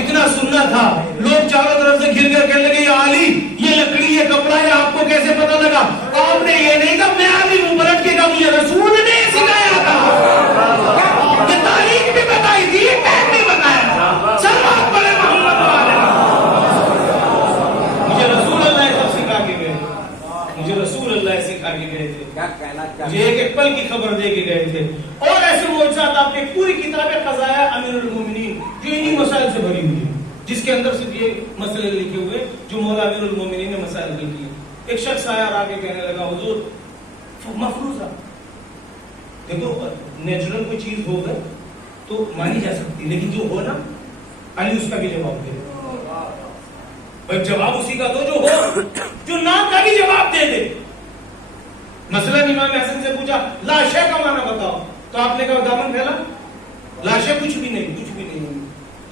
इतना सुनना था, लोग चारों तरफ से घिर कर कहने लगे ये अली, ये लकड़ी, ये कपड़ा, ये आपको कैसे पता लगा? आपने ये नहीं कहा मैं अली हूँ, पलट के कहा मुझे रसूल ने सिखाया था, ये तारीख भी बताई थी, ये टाइम भी बताया था। सल्लल्लाहु अलैहि मोहम्मद वाले मुझे रसूल अल्लाह सब सिखा के गए, मुझे रसूल अल्लाह सिखा के गए थे, मुझे एक एक पल की खबर दे के गए थे। और ऐसे मौजूद आपने पूरी किताबें खजाया अमीरुल मोमिनीन जो इन्हीं मसाइल से भरी हुई है। जिसके अंदर सिर्फ ये मसले लिखे हुए जो मौला अमीरुल मोमिनीन ने मसाइल लिखे हैं। एक शख्स आया और आके कहने लगा, हुजूर मफरूजा, देखो नेचुरल कोई चीज हो गए तो मानी जा सकती, लेकिन जो हो ना, अली उसका भी जवाब दे। भाई जवाब उसी का दो जो हो, जो ना का भी जवाब दे दे। मसलन इमाम हसन से पूछा लाशे का माना बताओ, तो आपने कहा दामन फैला, लाशे कुछ भी नहीं, कुछ भी नहीं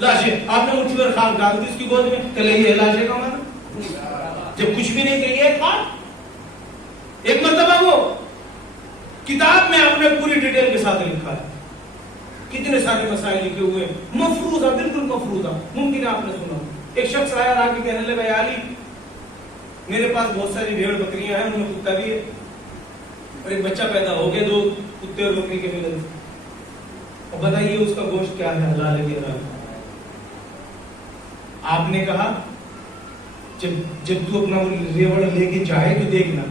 लाशे। आपने मुट्ठी भर खाक डाल दी उसकी गोद में, चले ये लाशे का माना। जब कुछ भी नहीं कहिए खाक। एक मर्तबा वो किताब में आपने पूरी डिटेल के साथ लिखा है, कितने सारे मसाइल लिखे हुए, मफरूजा, बिल्कुल मफरूजा। मुमकिन आपने सुना। एक शख्स आया आके कहने लगा, या अली मेरे पास बहुत सारी भेड़ बकरियां हैं, उनमें कुत्ता भी है और एक बच्चा पैदा हो गया, 2 कुत्ते और बकरी के मिलन से, और बताइए उसका गोश्त क्या है, हलाल है कि हराम। आपने कहा जब तू अपना रेवड़ लेके जाए तो देखना,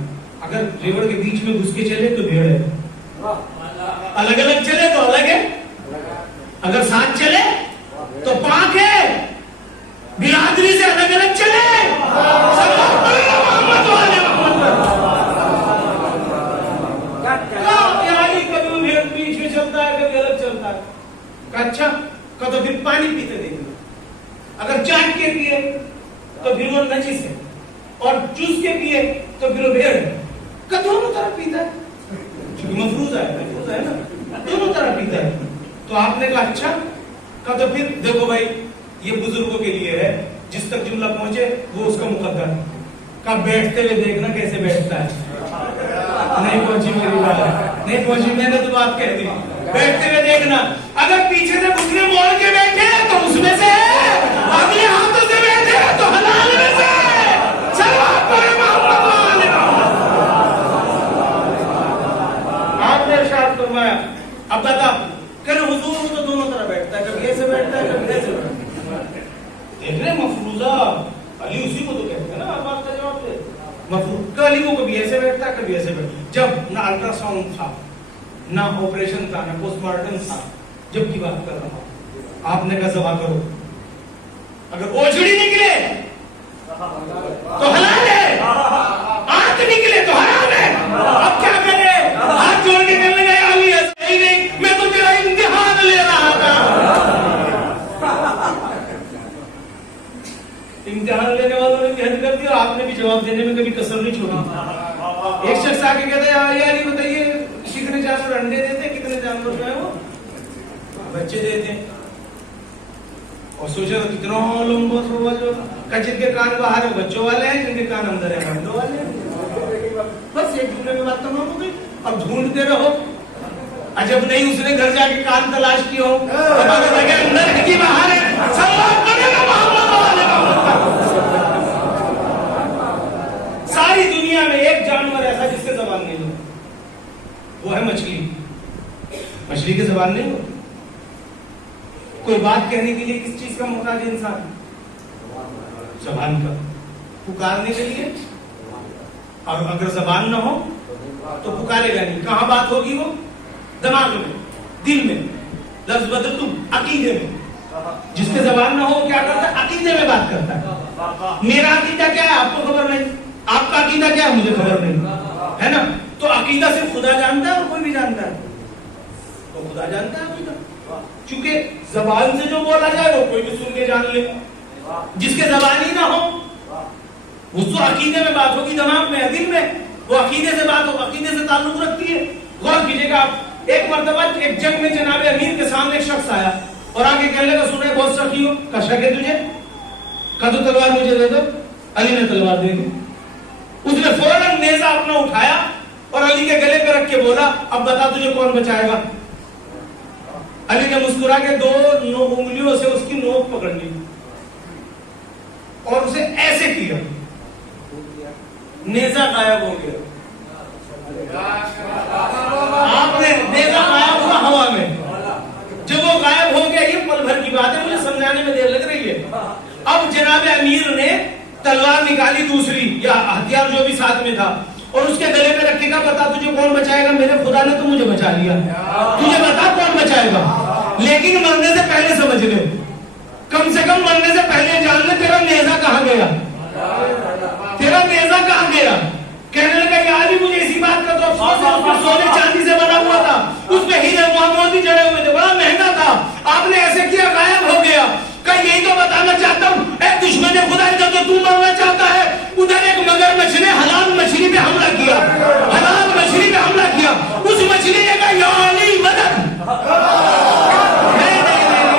अगर रेवड़ के बीच में घुस के चले तो भेड़ है, अलग अलग चले तो अलग है, अगर साथ चले तो पाक है, बिरादरी से अलग अलग चले। कभी भेड़ बीच में चलता है, कभी अलग चलता है। अच्छा का तो फिर पानी पीते देखना, अगर चाट के पिए तो फिर वो नजिस है, और चूस के पिए तो फिर वो भेड़ है। का दोनों तरफ पीता है, क्योंकि मफरूजा है ना, दोनों तरफ पीता है। तो आपने कहा अच्छा का तो फिर देखो भाई ये बुजुर्गों के लिए है, जिस तक जुमला पहुंचे वो उसका मुकद्दर है। का बैठते हुए देखना कैसे बैठता है। नहीं पहुंची मेरी बात, नहीं पहुंची, मैंने तो बात कह दी। बैठते हुए देखना, अगर पीछे से घुटने मोड़ के बैठे तो उसमें से, अगले हाथों से बैठे तो हलाल में से। आपने इरशाद फरमाया, अब बता कह रहे हुजूर वो तो दोनों तरह बैठता है, कभी ऐसे बैठता है, कभी ऐसे बैठता है। देख रहे मफरूजा, अली उसी को तो कहते हैं ना, हर बात का जवाब दे। मफरूजा अली को कभी ऐसे बैठता है, कभी ऐसे बैठता। जब ना अल्ट्रासाउंड था, ना ऑपरेशन था, ना पोस्टमार्टम था, जब की बात कर रहा हूं, आपने कहा जवा करो, अगर ओछड़ी निकले तो हलाल है, आंख निकले तो हराम है। अब क्या करे, हाथ जोड़ के कहने लगा, अली ऐसा ही नहीं, मैं तो तेरा इम्तिहान ले रहा था। इम्तिहान लेने वालों ने भी हद कर दिया, आपने भी जवाब देने में कभी कसर नहीं छोड़ी। एक शख्स आके कहता है, यार ये बताइए कितने जानवर अंडे देते हैं, कितने जानवर जो है वो बच्चे देते हैं। और सोचा कितना लंबा जो जिनके कान बाहर है बच्चों वाले हैं, जिनके कान अंदर है बंदों वाले हैं। बस एक दूसरे में बात तमाम हो गई। अब ढूंढते रहो, अजब नहीं उसने घर जाके कान तलाश किया हो, अंदर है कि बाहर है। सारी दुनिया में एक जानवर ऐसा जिसके जबान नहीं हो, वो है मछली। मछली की जबान नहीं होती। कोई बात कहने के लिए किस चीज का मोहताज है इंसान? जबान का। पुकारने के लिए, और अगर जबान ना हो तो पुकारेगा नहीं। कहां बात होगी वो? दिमाग में, दिल में। लफ्ज बदल तुम अकीदे में। जिसके जबान ना हो वो क्या करता है? अकीदे में बात करता है। मेरा अकीदा क्या है आपको खबर नहीं, आपका अकीदा क्या है मुझे खबर नहीं, है ना? तो अकीदा सिर्फ खुदा जानता है और कोई भी जानता है? तो खुदा जानता है अकीदा। क्योंकि जबान से जो बोला जाए वो कोई भी सुन के जान ले। जिसके जबान ही ना हो वो तो अकीदे में बात होगी, दिमाग में, दिल में, वो अकीदे से बात हो, अकीदे से ताल्लुक रखती है। गौर कीजिएगा आप, एक मर्तबा एक जंग में जनाब अमीर के सामने एक शख्स आया और आगे कहने लगा, सुने बहुत सखी हो, का शक है तुझे? का तो तलवार मुझे दे दो। अली ने तलवार दे दी। उसने फौरन नेजा अपना उठाया और अली के गले पे रख के बोला, अब बता तुझे कौन बचाएगा? अली ने मुस्कुरा के 2 उंगलियों से उसकी नोक पकड़ ली और उसे ऐसे किया, नेजा गायब हो गया। आपने नेजा गायब हुआ हवा में। जब वो गायब हो गया, ये पल भर की बात है, मुझे समझाने में देर लग रही है। अब जनाब अमीर ने तलवार निकाली दूसरी या हथियार जो भी साथ में था और उसके गले में रखेगा, बता तुझे कौन बचाएगा? मेरे खुदा ने तो मुझे बचा लिया, तुझे बता कौन बचाएगा? लेकिन मरने से पहले समझ ले, कम से कम मरने से पहले जान ले तेरा नेजा कहाँ गया, तेरा नेजा कहाँ गया। कहने लगा यार भी मुझे इसी बात का तो अफसोस है, उसमें सोने चांदी से बना हुआ था, उसमें हीरे मोती जड़े हुए थे, बड़ा महंगा था, आपने ऐसे किया गायब हो गया। कहीं यही तो बताना चाहता हूँ, दुश्मन खुदा का तो तू मरना चाहता है। उधर एक मगरमच्छ ने हलाल मछली पे हमला किया, हलाल मछली पे हमला किया, उस मछली ने कहा या अली मदद,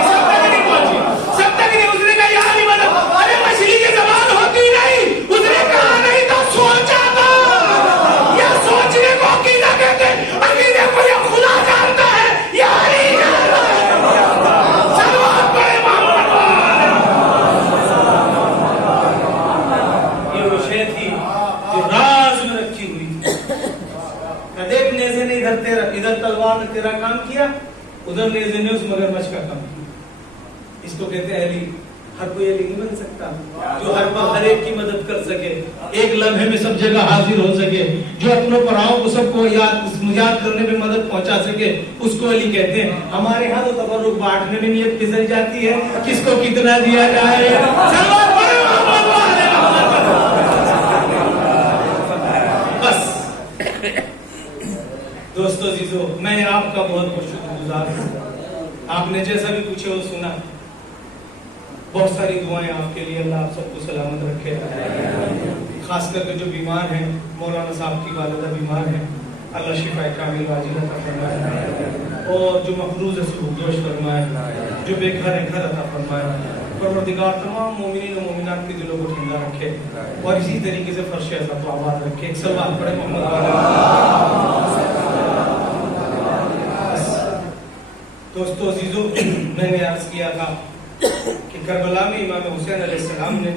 सब तक नहीं पहुंची, सब तक नहीं। उसने कहा या अली मदद, अरे मछली की जबान होती नहीं, उसने कहा नहीं तो सोचा था, या सोचने को अकीदा कहते, अकीदे को या खुदा जानता है या अली जानता है। सलवात पढ़े इधर तलवार ने तेरा काम किया, उधर नेज़े ने उस मगरमच्छ का काम किया। इसको कहते हैं अली। हर कोई अली नहीं बन सकता, जो हर पर हर एक की मदद कर सके, एक लम्हे में सब जगह हाजिर हो सके, जो अपनों पराओं को सबको याद करने में मदद पहुंचा सके, उसको अली कहते हैं। हमारे यहाँ तो तबर्रुक बांटने में नियत फिसल जाती है, किसको कितना दिया जाए। बस दोस्तों जीजो, मैं आपका बहुत बहुत शुक्रगुजार हूँ। आपने जैसा भी पूछे वो सुना। बहुत सारी दुआएं आपके लिए, अल्लाह आप सबको सलामत रखे। खास करके जो बीमार हैं, मौलाना साहब की वालिदा बीमार हैं, अल्लाह शिफा कामिल वाजिल अता फरमाए, और जो मखरूज है सुबुदोश फरमाए, जो बेघर है घर अता फरमाए। परवरदिगार तमाम मोमिनीन और मोमिनात के दिलों को ठंडा रखे और इसी तरीके से फर्श अज़ब आबाद रखे। एक सलात पढ़े मोहम्मद। दोस्तों अजीजों, मैंने अर्ज किया था कि करबला में इमाम हुसैन अलैहिस्सलाम ने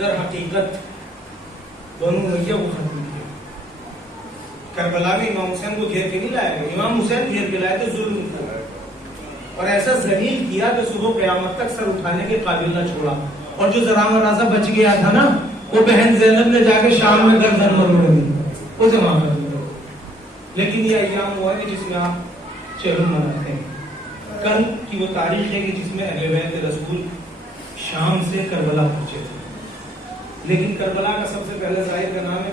दर हकीकत बनु उमय्या को खत्म किया। करबला में इमाम हुसैन को घेर के नहीं लाया गया, इमाम हुसैन घेर के लाए तो जुल्म किया और ऐसा जलील किया कि सुबह क़यामत तक सर उठाने के काबिल न छोड़ा। और जो जरा मराजा बच गया था ना, वो बहन ज़ैनब ने जाके शाम में गर्दन मरोड़ दी, उसे वहां कर दिया। लेकिन ये अय्याम हुआ है जिसमें आप चेहरों मनाते हैं। कल की वो तारीख है कि जिसमें अहले बैत रसूल शाम से करबला पहुंचे थे। लेकिन करबला का सबसे पहले ज़ाहिर का नाम है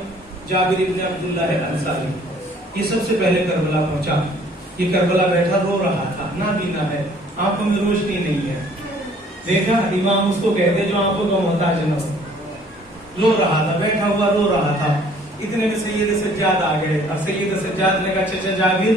जाबिर इब्न अब्दुल्लाह अंसारी। ये सबसे पहले करबला पहुंचा। ये करबला बैठा रो रहा था, ना बीना है, आंखों में रोशनी नहीं है। देखा इमाम उसको कहते जो आंखों का मोहताज न हो, रो रहा था, बैठा हुआ रो रहा था। इतने में सैयद सज्जाद आ गए और सैयद सज्जाद ने कहा चाचा जाबिर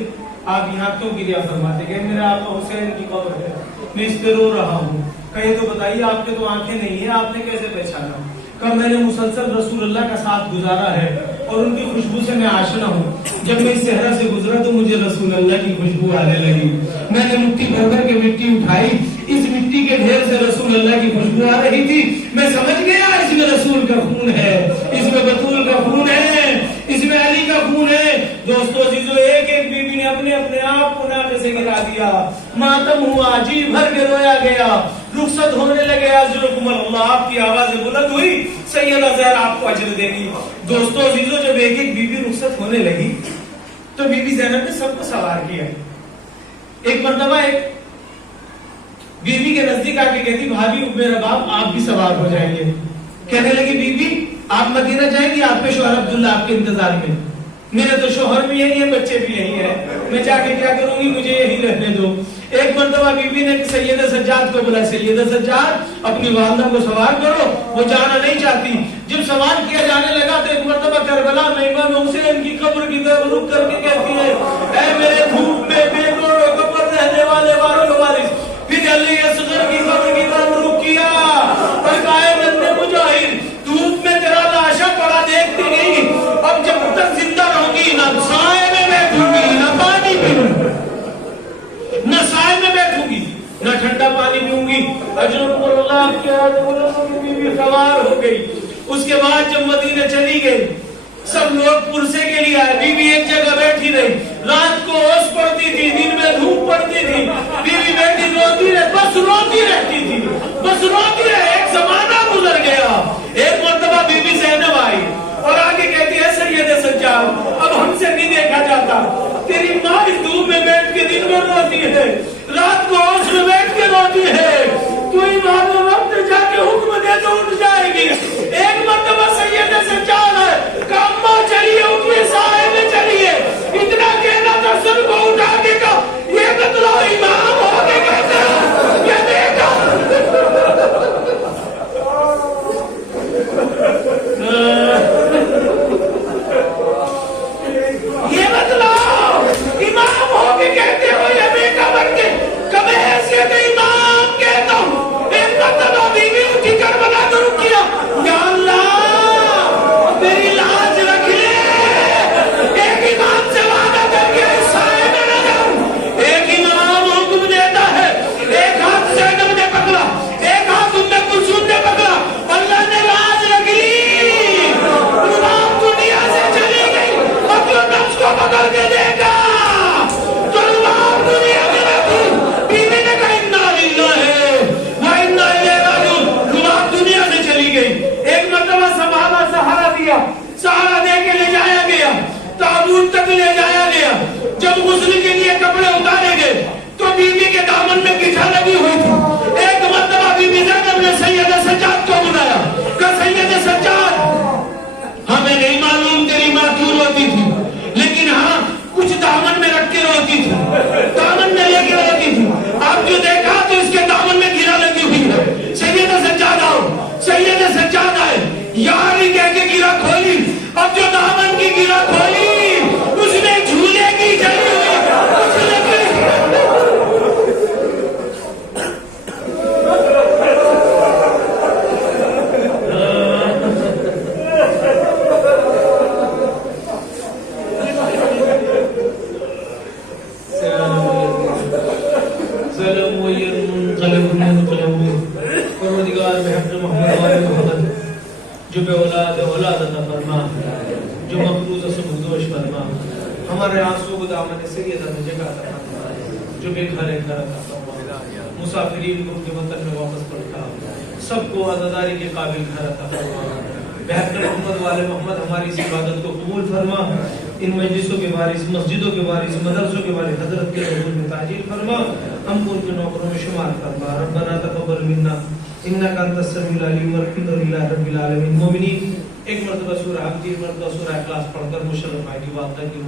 आप यहाँ क्यों गिरिया फरमाते गए, मेरे आका हुसैन की कब्र है, मैं इस पे रो रहा हूँ, कहे तो बताइए आपके तो आंखें नहीं है, आपने कैसे पहचाना। कब मैंने मुसलसल रसूलुल्लाह का साथ गुजारा है और उनकी खुशबू से मैं आशना हूँ। जब मैं इस सहरा से गुजरा तो मुझे रसूलुल्लाह की खुशबू आने लगी। मैंने मुट्ठी भर भर के मिट्टी उठाई, इस मिट्टी के ढेर से रसूलुल्लाह की खुशबू आ रही थी। मैं समझ गया इसमें रसूल का खून है, इसमें बतूल का खून है, इसमें अली का खून है। दोस्तों जीजो, एक एक बीबी ने अपने अपने आप को नाके से गिरा दिया, मातम हुआ, जी भर के रोया गया, रुखसत होने लगे। अल्लाह आपकी आवाज बुलंद हुई, सैयदा ज़हरा आपको अजर देगी। दोस्तों जीजो, जब एक एक बीबी रुखसत होने लगी तो बीबी ज़ैनब ने सबको सवार किया। एक मर्तबा एक बीबी के नजदीक आके कहती भाभी मेरा बाप आप भी सवार हो जाएंगे। कहने लगी बीबी आप मदीना जाएंगी, आपके शोहर अब्दुल्ला आपके इंतजार में, मेरे तो शोहर भी यही है, बच्चे भी यही है, मैं जाके क्या करूंगी, मुझे यही रहने दो। एक मर्तबा बीबी ने सैयद सज्जाद को बोला, सैयद सज्जाद अपनी वालदा को सवार करो, वो जाना नहीं चाहती। जब सवार किया जाने लगा तो एक मर्तबा करबला में इमाम हुसैन की कब्र की तरफ रुक करके कहती है, ऐ मेरे धूप में बेगोर कब्र रहने वाले वारों वारिस। फिर अली असगर की कब्र की तरफ रुक किया और कहा बंदे मुजाहिद धूप में तेरा लाशा पड़ा देखती नहीं, अब जब तक जिंदा रहूंगी ना साए में बैठूंगी, ना पानी पीऊंगी, ना साए में बैठूंगी, ना ठंडा पानी पीऊंगी। अल्लाह के बीवी सवार हो गई। उसके बाद जब मदीने चली गई, सब लोग पुरसे के लिए आए, बीवी एक जगह बैठी रही। रात को ओस पड़ती थी, दिन में धूप पड़ती थी, बीवी बैठी रोती रही, बस रोती रहती थी, बस रोती रहे। एक जमाना गुजर गया। एक मर्तबा बीबी ज़ैनब आई और आगे कहती है सैयद सज्जाद अब हमसे नहीं देखा जाता, तेरी माँ इस धूप में बैठ के दिन में रोती है, रात को ओस में बैठ के रोती है, तू ही मानो तक ले जाया गया। जब गुस्ल के लिए कपड़े उतारे गए तो बीबी के दामन में गिठा लगी हुई थी। एक मर्तबा बीबी ज़ैनब ने सैयद सज्जाद को बुलाया, कहा सैयद सज्जाद, हमें नहीं मालूम तेरी माँ क्यों रोती थी, लेकिन हाँ कुछ दामन में रख के रोती थी, दामन में लेके रोती थी। आप जो देखा तो इसके दामन में गिरा लगी हुई है। सैयद सज्जाद आओ। सैयद सज्जाद आए, यार ही कह के गिरा खोली। अब जो दामन की गिरा खोली उसमें झूले की जली हुई कुछ लकड़ी। जो बेऔलाद औलाद अता फरमा, जो मखलूज से मुर्दोश फरमा, हमारे आंसू को दामन से ये जगह अता फरमा, जो बेघर है घर अता फरमा, मुसाफिरीन को उनके वतन में वापस पलटा, सबको आज़ादारी के काबिल घर अता फरमा। बेहतर मोहम्मद वाले मोहम्मद हमारी इस इबादत को कबूल फरमा। इन मजलिसों के वारिस, मस्जिदों के वारिस, मदरसों के वारिस हजरत के कबूल में ताजील फरमा। हमको उनके नौकरों में शुमार फरमा। रब्बना तक़ब्बल मिन्ना इन्नका अंतस समीउल अलीम वल्हम्दुलिल्लाहि रब्बिल आलमीन। मोमिनीन, एक मरतबा सूरह हक़, 3 मरतबा सूरह इखलास पढ़कर मुशर्रफ आएगी वाक़या की